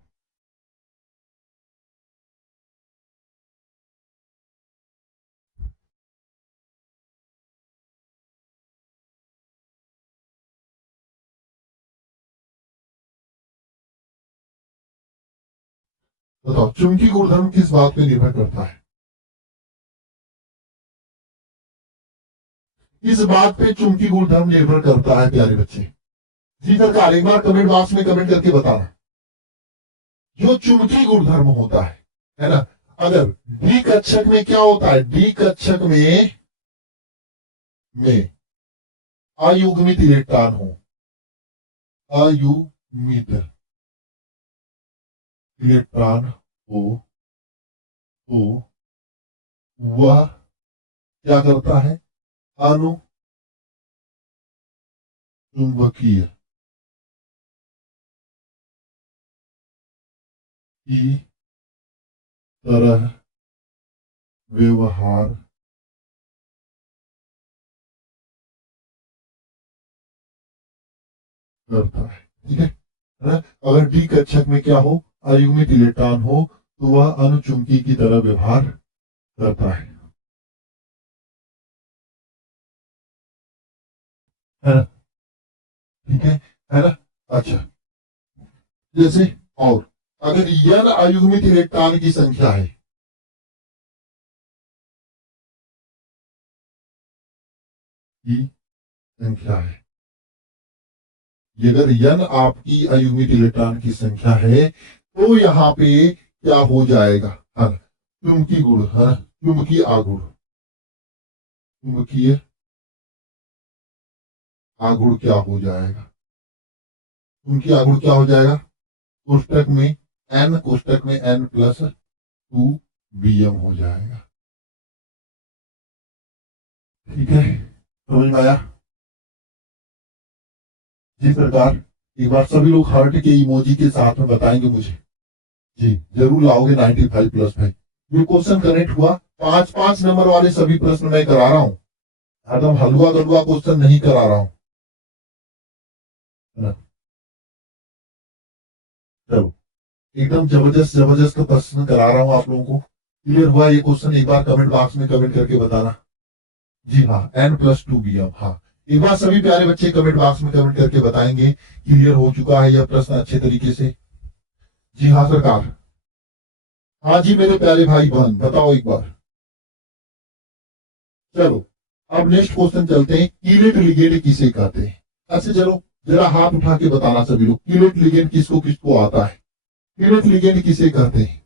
बताओ, चुंबकीय गुणधर्म किस बात पे निर्भर करता है? किस बात पे चुंबकीय गुणधर्म निर्भर करता है प्यारे बच्चे? जी सरकार, एक बार कमेंट बॉक्स में कमेंट करके बताना। जो चुंबकीय गुणधर्म होता है ना, अगर डी कक्षक में क्या होता है? डी कक्षक में अयुग्मित इलेक्ट्रॉन हो, अयुग्मित इलेक्ट्रॉन हो तो वह क्या करता है? अनुचुंबकीय की तरह व्यवहार करता है। ठीक है ना? अगर डी कक्षक में क्या हो? अयुग्मित इलेक्ट्रॉन हो तो वह अनुचुंबकीय की तरह व्यवहार करता है ना? ठीक है ना? अच्छा, जैसे, और अगर n अयुग्मित इलेक्ट्रॉन की संख्या है, की संख्या है, ये अगर n आपकी अयुग्मित इलेक्ट्रॉन की संख्या है, तो यहाँ पे क्या हो जाएगा, है ना, चुंबकीय गुण, है ना, चुंबकीय आघूर्ण, चुंबकीय आघूर्ण क्या हो जाएगा, चुंबकीय आघूर्ण क्या हो जाएगा, कोष्टक में n प्लस 2 Bm हो जाएगा। ठीक है, समझ में आया? जी सरकार, एक बार सभी लोग हार्ट के इमोजी के साथ में बताएंगे मुझे। जी जरूर लाओगे 95 प्लस में। ये क्वेश्चन कनेक्ट हुआ, 5-5 नंबर वाले सभी प्रश्न मैं करा रहा हूँ, एकदम हलवा गलवा क्वेश्चन नहीं करा रहा हूँ, है ना। चलो, एकदम जबरदस्त जबरदस्त प्रश्न करा रहा हूँ आप लोगों को। क्लियर हुआ ये क्वेश्चन? एक बार कमेंट बॉक्स में कमेंट करके बताना। जी हाँ, n+2 Bm, हाँ, एक बार सभी प्यारे बच्चे कमेंट बॉक्स में कमेंट करके बताएंगे क्लियर हो चुका है यह प्रश्न अच्छे तरीके से। जी हाँ सरकार, हाँ जी मेरे प्यारे भाई बहन, बताओ एक बार। चलो, अब नेक्स्ट क्वेश्चन चलते हैं, कीलेट लिगेंड किसे कहते हैं? अच्छा चलो, जरा हाथ उठा के बताना सभी लोग, कीलेट लिगेंड किसको किसको आता है, कीलेट लिगेंड किसे कहते हैं?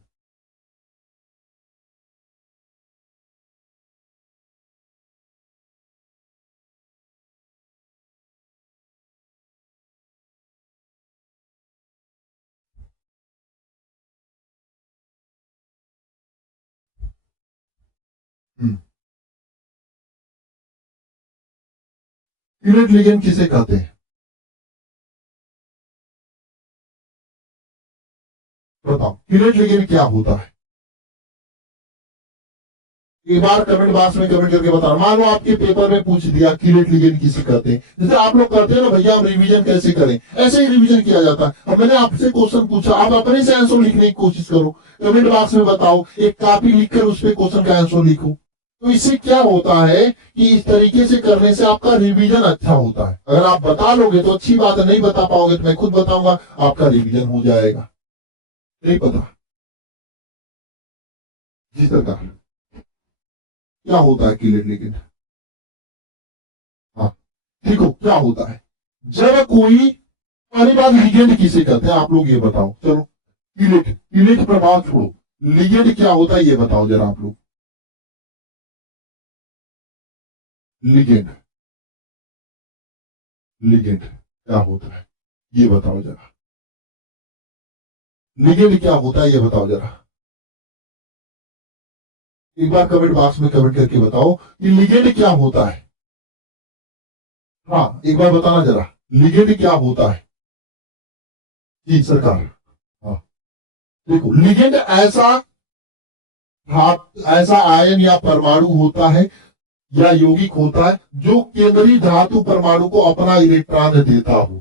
कीलेट लिगेंड किसे कहते हैं, बताओ, कीलेट लिगेंड क्या होता है? एक बार कमेंट बॉक्स में कमेंट करके बताओ। मान लो आपके पेपर में पूछ दिया कीलेट लिगेंड किसे कहते हैं, जैसे आप लोग करते हैं ना भैया हम रिवीजन कैसे करें, ऐसे ही रिवीजन किया जाता है। अब मैंने आपसे क्वेश्चन पूछा, आप अपने से आंसर लिखने की कोशिश करो, कमेंट बॉक्स में बताओ, एक कॉपी लिखकर उस पर क्वेश्चन का आंसर लिखो। तो इससे क्या होता है कि इस तरीके से करने से आपका रिवीजन अच्छा होता है। अगर आप बता लोगे तो अच्छी बात है, नहीं बता पाओगे तो मैं खुद बताऊंगा, आपका रिवीजन हो जाएगा। नहीं पता? जी सरकार, क्या होता है कीलेट लिगेंड? हाँ, देखो क्या होता है, जब कोई, पहली बात लिगेंड किसे कहते हैं आप लोग ये बताओ। चलो, कीलेट कीलेट प्रभाव छोड़ो, लिगेंड क्या होता है ये बताओ जरा आप लोग। लिगेंड, लिगेंड क्या होता है ये बताओ जरा, लिगेंड क्या होता है ये बताओ जरा, एक बार कमेंट बॉक्स में कमेंट करके बताओ कि लिगेंड क्या होता है। हाँ, एक बार बताना जरा, लिगेंड क्या होता है? जी सरकार, हाँ, देखो लिगेंड ऐसा ऐसा आयन या परमाणु होता है या यौगिक होता है जो केंद्रीय धातु परमाणु को अपना इलेक्ट्रॉन देता हो,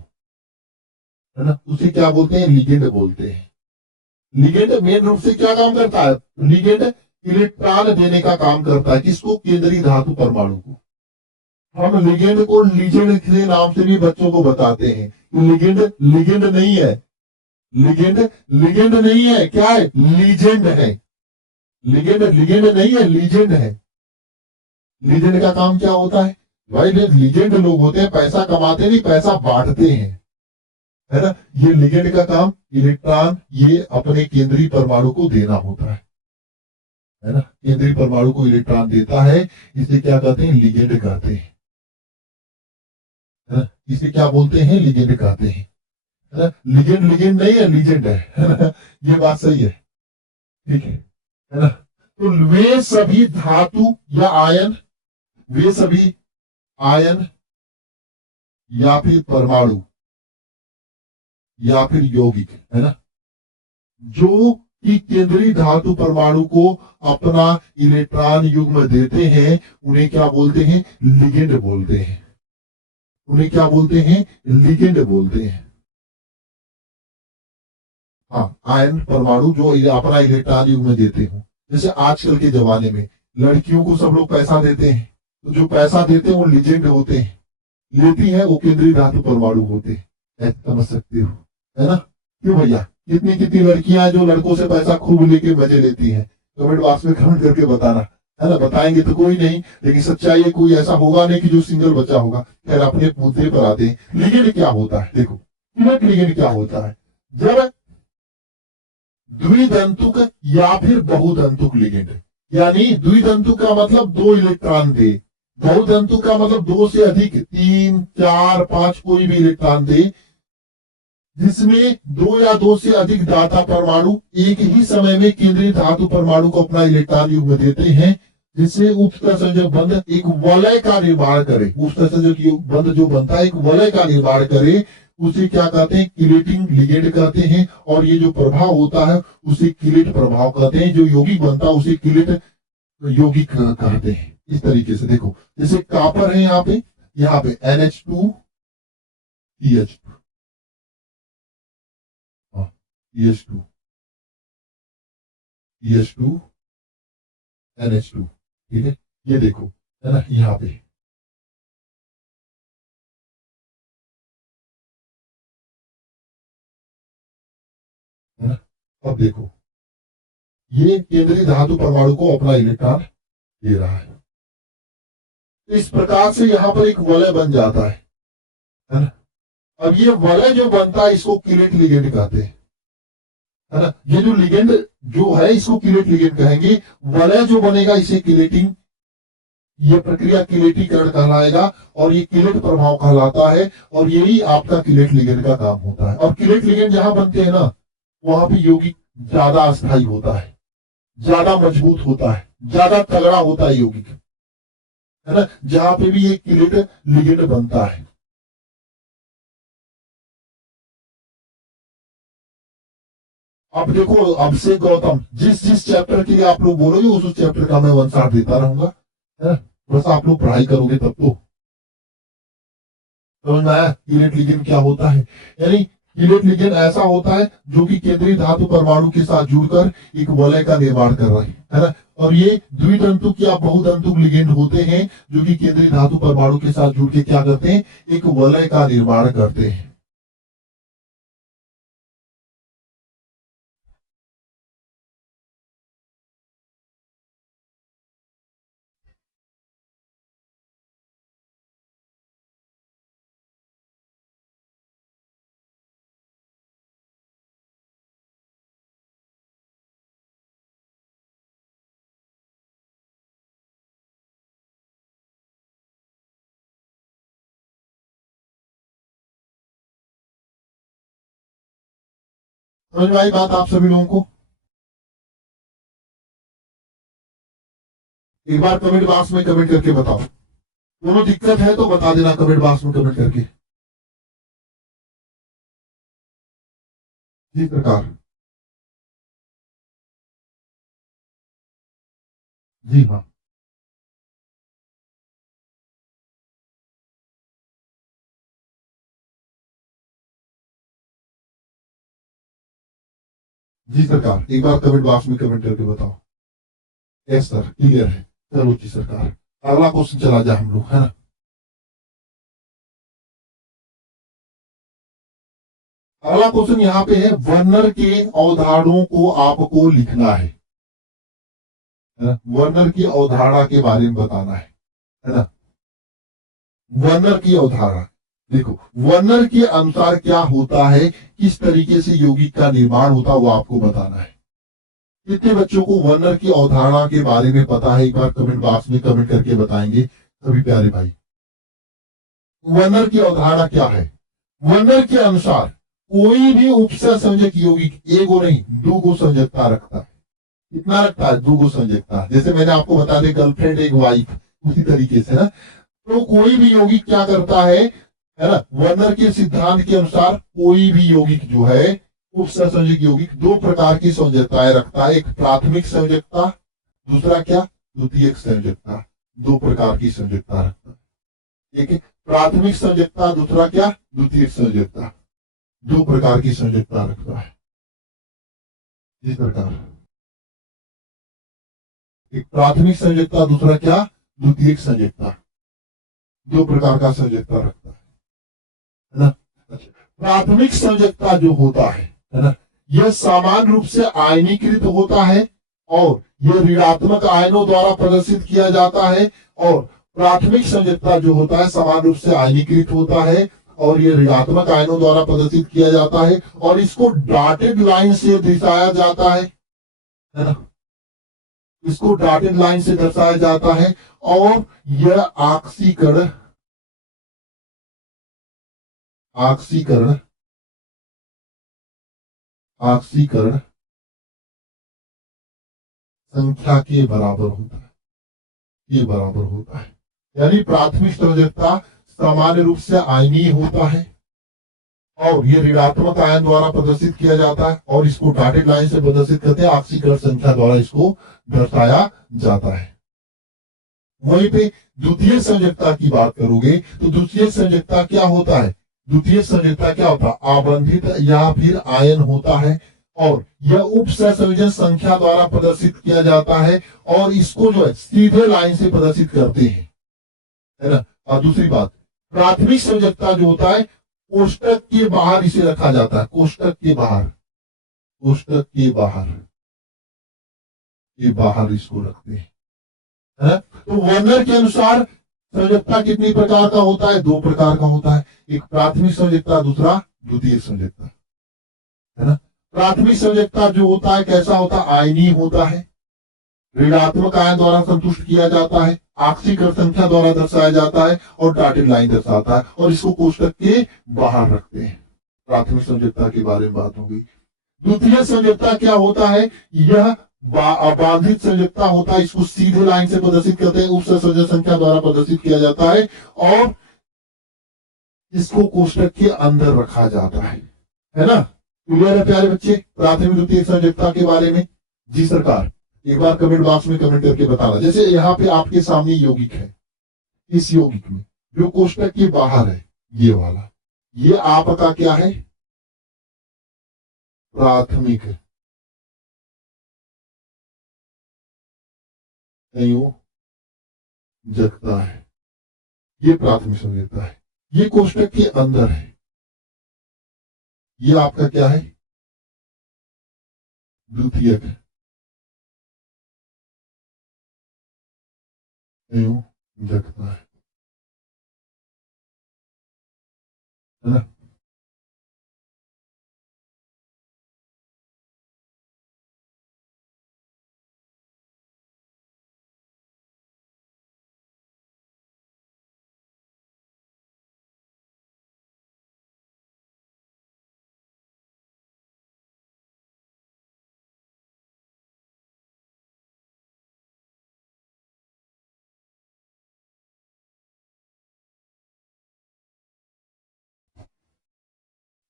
है ना, उसे क्या बोलते हैं, लिगेंड बोलते हैं। लिगेंड मेन रूप से क्या काम करता है, लिगेंड इलेक्ट्रॉन देने का काम करता है, किसको, केंद्रीय धातु परमाणु को। हम लिगेंड को लीजेंड के नाम से भी बच्चों को बताते हैं, लिगेंड लिगेंड नहीं है, लिगेंड लिगेंड नहीं है, क्या है, लीजेंड है। लिगेंड लिगेंड नहीं है, लीजेंड है। लीजेंड का काम क्या होता है भाई, लीजेंड लोग होते हैं पैसा कमाते नहीं, पैसा बांटते हैं, है ना। ये लिगेंड का काम इलेक्ट्रॉन ये अपने केंद्रीय परमाणु को देना होता है ना, केंद्रीय परमाणु को इलेक्ट्रॉन देता है, इसे क्या कहते हैं, लिगेंड कहते हैं, है ना, इसे क्या बोलते हैं, लिगेंड कहते हैं, है ना। लिगेंड लिगेंड नहीं है, लीजेंड है ना, ये बात सही है, ठीक है ना। तो वे सभी धातु या आयन, वे सभी आयन या फिर परमाणु या फिर यौगिक, है ना, जो कि केंद्रीय धातु परमाणु को अपना इलेक्ट्रॉन युग्म देते हैं, उन्हें क्या बोलते हैं, लिगेंड बोलते हैं, उन्हें क्या बोलते हैं, लिगेंड बोलते हैं। हाँ, आयन परमाणु जो अपना इलेक्ट्रॉन युग्म देते हो, जैसे आजकल के जमाने में लड़कियों को सब लोग पैसा देते हैं, तो जो पैसा देते हैं वो लिगेंड होते हैं, लेती है वो केंद्रीय धातु परमाणु होते हैं, ऐसा समझ सकते हो, है ना। क्यों भैया? कितनी कितनी लड़कियां हैं जो लड़कों से पैसा खूब लेके मजे लेती हैं? कमेंट बॉक्स में कमेंट करके बताना, है ना। बताएंगे तो कोई नहीं, लेकिन सच्चाई है कोई ऐसा होगा नहीं कि जो सिंगल बच्चा होगा। खैर अपने मुद्दे पर आते हैं। लिगेंड क्या होता है? देखो लिगेंड क्या होता है, जब द्विदंतुक या फिर बहुदंतुक लिगेंड, यानी द्विदंतुक का मतलब दो इलेक्ट्रॉन दे, बहुदंतुक का मतलब दो से अधिक, तीन चार पांच कोई भी इलेक्ट्रॉन दे, जिसमें दो या दो से अधिक दाता परमाणु एक ही समय में केंद्रीय धातु परमाणु को अपना इलेक्ट्रॉन युग्म देते हैं, जिससे उपसंयोजक बंध एक वलय का निर्माण करे। उपसंयोजक बंध जो बनता है एक वलय का निर्माण करे, उसे क्या कहते हैं? किलेटिंग लिगेंड कहते हैं। और ये जो प्रभाव होता है उसे किलेट प्रभाव कहते हैं। जो यौगिक बनता है उसे किलेट यौगिक कहते हैं। इस तरीके से देखो, जैसे कॉपर है यहाँ पे NH2 CH2, CH2 CH2 NH2, ठीक है। ये देखो, है ना, यहाँ पे है ना। अब देखो, ये केंद्रीय धातु परमाणु को अपना इलेक्ट्रॉन दे रहा है। इस प्रकार से यहाँ पर एक वलय बन जाता है ना। अब ये वलय जो बनता है इसको किलेट लिगेंड कहते हैं, है ना। ये जो लिगेंड जो है इसको किलेट लिगेंड कहेंगे। वलय जो बनेगा इसे किलेटिंग, ये प्रक्रिया किलेटीकरण कहलाएगा और ये किलेट प्रभाव कहलाता है। और यही आपका किलेट लिगेंड का काम होता है। और किलेट लिगेंड जहां बनते हैं ना, वहां पे यौगिक ज्यादा अस्थायी होता है, ज्यादा मजबूत होता है, ज्यादा तगड़ा होता है यौगिक, है ना। जहां पे भी ये किलेट लिगेंड बनता है। अब देखो, अब से गौतम जिस जिस चैप्टर के लिए आप लोग बोलोगे उस चैप्टर का मैं वन शॉट देता रहूंगा, है ना। बस आप लोग पढ़ाई करोगे तब तो समझ में आया किलेट लिगेंड क्या होता है। यानी किलेट लिगेंड ऐसा होता है जो कि केंद्रीय धातु परमाणु के साथ जुड़कर एक वलय का निर्माण कर रहा है ना। और ये द्विदंतुक या बहुदंतुक लिगेंड होते हैं जो कि केंद्रीय धातु परमाणु के साथ जुड़ के क्या करते हैं? एक वलय का निर्माण करते हैं। समझ में आई बात आप सभी लोगों को? एक बार कमेंट बॉक्स में कमेंट करके बताओ। दोनों दिक्कत है तो बता देना कमेंट बॉक्स में कमेंट करके। जी सरकार। जी हाँ। जी सरकार, एक बार कमेंट बॉक्स में कमेंट करके बताओ। यस सर, क्लियर है। चलो जी सरकार, अगला क्वेश्चन चला जाए हम लोग, है ना। अगला क्वेश्चन यहाँ पे है, वर्नर के अवधारणाओं को आपको लिखना है ना। वर्नर की अवधारणा के बारे में बताना है ना। वर्नर की अवधारणा देखो, वर्नर के अनुसार क्या होता है, किस तरीके से यौगिक का निर्माण होता है, वो आपको बताना है। कितने बच्चों को वर्नर की अवधारणा के बारे में पता है? एक बार कमेंट बॉक्स में कमेंट करके बताएंगे सभी प्यारे भाई। वर्नर की अवधारणा क्या है? वर्नर के अनुसार कोई भी उपसंयोजक यौगिक एगो नहीं दो गो संयोजकता रखता है। कितना रखता है? दो गो संयोजकता। जैसे मैंने आपको बता दिया गर्लफ्रेंड एक वाइफ, उसी तरीके से ना। तो कोई भी यौगिक क्या करता है ना। वर्नर के सिद्धांत के अनुसार कोई भी यौगिक जो है, उपसंयोजक यौगिक दो प्रकार की संयोजकताएं रखता है। एक प्राथमिक संयोजकता, दूसरा क्या? द्वितीयक संयोजकता। दो प्रकार की संयोजकता रखता है। ठीक है, प्राथमिक संयोजकता, दूसरा क्या? द्वितीयक संयोजकता। दो प्रकार की संयोजकता रखता है। इस प्रकार एक प्राथमिक संयोजकता, दूसरा क्या? द्वितीयक संयोजकता। दो प्रकार का संयोजकता रखता है ना। अच्छा, प्राथमिक संयोजकता जो होता है है ना। यह सामान्य रूप से आयनीकृत होता है और यह ऋणात्मक आयनों द्वारा प्रदर्शित किया जाता है। और प्राथमिक संयोजकता जो होता है समान रूप से आयनीकृत होता है और यह ऋणात्मक आयनों द्वारा प्रदर्शित किया जाता है और इसको डॉटेड लाइन से दर्शाया जाता है ना। इसको डॉटेड लाइन से दर्शाया जाता है और यह ऑक्सीकरण ऑक्सीकरण ऑक्सीकरण संख्या के बराबर होता है, ये बराबर होता है। यानी प्राथमिक संयोजकता सामान्य रूप से आयनीय होता है और ये ऋणात्मक आयन द्वारा प्रदर्शित किया जाता है और इसको डॉटेड लाइन से प्रदर्शित करते हैं, ऑक्सीकरण संख्या द्वारा इसको दर्शाया जाता है। वहीं पे द्वितीय संयोजकता की बात करोगे तो द्वितीय संयोजकता क्या होता है? द्वितीय संयोजकता क्या होता है? आबंधित या फिर आयन होता है और यह उप सहसंयोजन संख्या द्वारा प्रदर्शित किया जाता है और इसको जो है सीधे लाइन से प्रदर्शित करते हैं, है ना। और दूसरी बात, प्राथमिक संयोजकता जो होता है कोष्टक के बाहर इसे रखा जाता है, कोष्टक के बाहर, कोष्टक के बाहर इसको रखते हैं, है ना। तो वर्नर के अनुसार संयोजकता कितनी प्रकार का होता है? 2 प्रकार का होता है, एक प्राथमिक संयोजकता, दूसरा द्वितीय संयोजकता, है ना। प्राथमिक संयोजकता जो होता है कैसा होता है? आयनीय होता है, ऋणात्मक आयन द्वारा संतुष्ट किया जाता है, ऑक्सीकरण संख्या द्वारा दर्शाया जाता है और डॉटेड लाइन दर्शाता है और इसको कोष्टक के बाहर रखते हैं। प्राथमिक संयोजकता के बारे में बात हो गई। द्वितीय संयोजकता क्या होता है? यह अबाधित संयोजकता होता है, इसको सीधे लाइन से प्रदर्शित करते हैं, उप सहसंयोजक संख्या द्वारा प्रदर्शित किया जाता है और इसको कोष्टक के अंदर रखा जाता है ना। क्लियर है प्यारे बच्चे प्राथमिक द्वितीय संयोजकता के बारे में? जी सरकार, एक बार कमेंट बॉक्स में कमेंट करके बताना। जैसे यहाँ पे आपके सामने यौगिक है, इस यौगिक में जो कोष्टक के बाहर है ये वाला, ये आपका क्या है? प्राथमिक संयोजकता है, ये प्राथमिक संयोजकता है। ये कोष्टक के अंदर है, ये आपका क्या है? द्वितीयक संयोजकता है ना।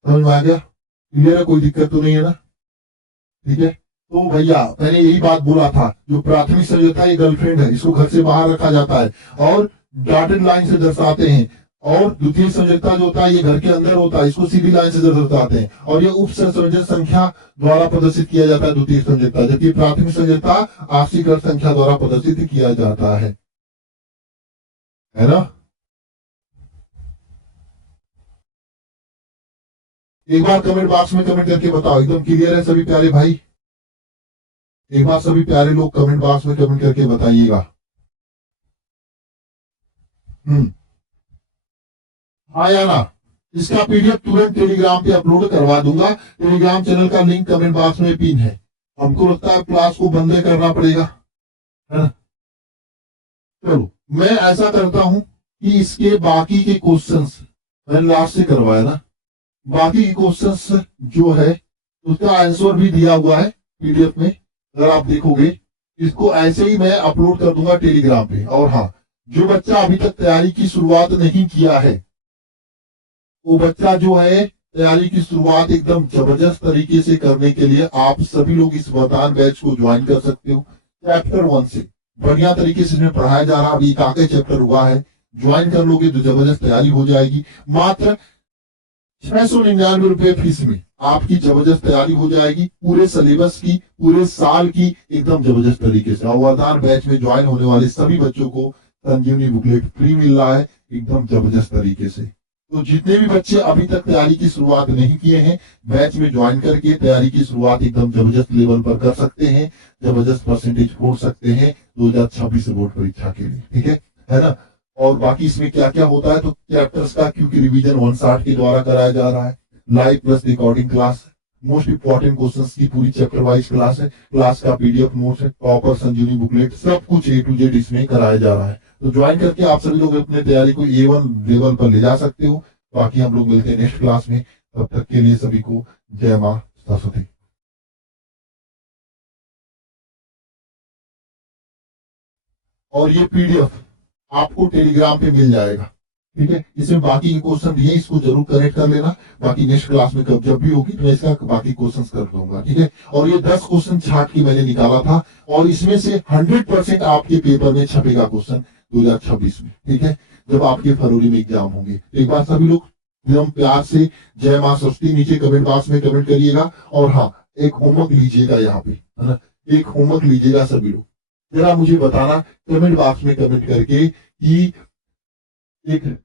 समझ में आ गया? क्लियर है? कोई दिक्कत तो नहीं है ना? ठीक है। तो भैया मैंने यही बात बोला था, जो प्राथमिक संयोजकता ये गर्लफ्रेंड है, इसको घर से बाहर रखा जाता है और डॉटेड लाइन से दर्शाते हैं। और द्वितीय संयोजकता जो होता है ये घर के अंदर होता है, इसको सीधी लाइन से दर्शाते हैं और ये उप सहसंयोजन संख्या द्वारा प्रदर्शित किया जाता है द्वितीय संयोजकता, जबकि प्राथमिक संयोजकता ऑक्सीकरण संख्या द्वारा प्रदर्शित किया जाता है ना। एक बार कमेंट बॉक्स में कमेंट करके बताओ, एकदम क्लियर है सभी प्यारे भाई? एक बार सभी प्यारे लोग कमेंट बॉक्स में कमेंट करके बताइएगा। हाँ या ना? इसका पीडीएफ तुरंत टेलीग्राम पे अपलोड करवा दूंगा। टेलीग्राम चैनल का लिंक कमेंट बॉक्स में पिन है। हमको लगता है क्लास को बंद करना पड़ेगा, है ना। चलो मैं ऐसा करता हूं कि इसके बाकी के क्वेश्चंस मैंने लास्ट से करवाया ना, बाकी के क्वेश्चंस जो है उसका आंसर भी दिया हुआ है पीडीएफ में, अगर आप देखोगे इसको ऐसे ही मैं अपलोड कर दूंगा टेलीग्राम पे। और हाँ, जो बच्चा अभी तक तैयारी की शुरुआत नहीं किया है, वो बच्चा जो है तैयारी की शुरुआत एकदम जबरदस्त तरीके से करने के लिए आप सभी लोग इस वरदान बैच को ज्वाइन कर सकते हो। चैप्टर 1 से बढ़िया तरीके से इसमें पढ़ाया जा रहा है, अभी काके चैप्टर हुआ है, ज्वाइन कर लोगे तो जबरदस्त तैयारी हो जाएगी। मात्र 699 रुपए फीस में आपकी जबरदस्त तैयारी हो जाएगी, पूरे सिलेबस की, पूरे साल की एकदम जबरदस्त तरीके से। और वरदान बैच में ज्वाइन होने वाले सभी बच्चों को संजीवनी बुकलेट फ्री मिल रहा है एकदम जबरदस्त तरीके से। तो जितने भी बच्चे अभी तक तैयारी की शुरुआत नहीं किए हैं, बैच में ज्वाइन करके तैयारी की शुरुआत एकदम जबरदस्त लेवल पर कर सकते हैं, जबरदस्त परसेंटेज फोड़ सकते हैं 2026 बोर्ड परीक्षा के लिए। ठीक है ना। और बाकी इसमें क्या क्या होता है, तो चैप्टर्स का क्योंकि रिवीजन 160 के द्वारा कराया जा रहा है, live plus recording class, most important questions की पूरी चैप्टर वाइज क्लास है, क्लास का पीडीएफ नोट्स है, प्रॉपर संजीवनी बुकलेट, सब कुछ ए टू जेड इसमें कराया जा रहा है। तो ज्वाइन करके आप सभी लोग अपने तैयारी को A1 लेवल पर ले जा सकते हो। बाकी हम लोग मिलते हैं नेक्स्ट क्लास में, तब तक के लिए सभी को जय मां सरस्वती। और ये पीडीएफ आपको टेलीग्राम पे मिल जाएगा। ठीक है, इसमें बाकी के क्वेश्चन दिए, इसको जरूर करेक्ट कर लेना। बाकी नेक्स्ट क्लास में कब जब भी होगी तो मैं इसका बाकी क्वेश्चंस कर दूंगा। ठीक है, और ये 10 क्वेश्चन छाट के मैंने निकाला था, और इसमें से 100% आपके पेपर में छपेगा क्वेश्चन 2026 में। ठीक है, जब आपके फरवरी में एग्जाम होंगे। एक बार सभी लोग एकदम प्यार से जय मां सरस्वती नीचे कमेंट बॉक्स में कमेंट करिएगा। और हाँ, एक होमवर्क लीजिएगा यहाँ पे, है ना, एक होमवर्क लीजिएगा सभी लोग। जरा मुझे बताना कमेंट बॉक्स में कमेंट करके कि एक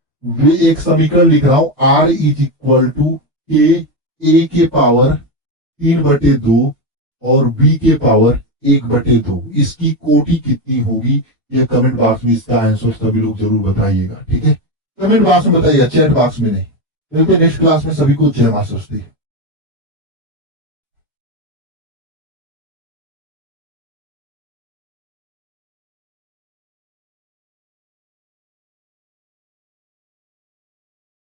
एक समीकरण लिख रहा हूं, R इज इक्वल टू के ए के पावर 3/2 और बी के पावर 1/2, इसकी कोटि कितनी होगी? यह कमेंट बॉक्स में इसका आंसर सभी लोग जरूर बताइएगा। ठीक है, कमेंट बॉक्स में बताइएगा, चैट बॉक्स में नहीं। मिलते नेक्स्ट क्लास में, सभी को जय मां सरस्वती।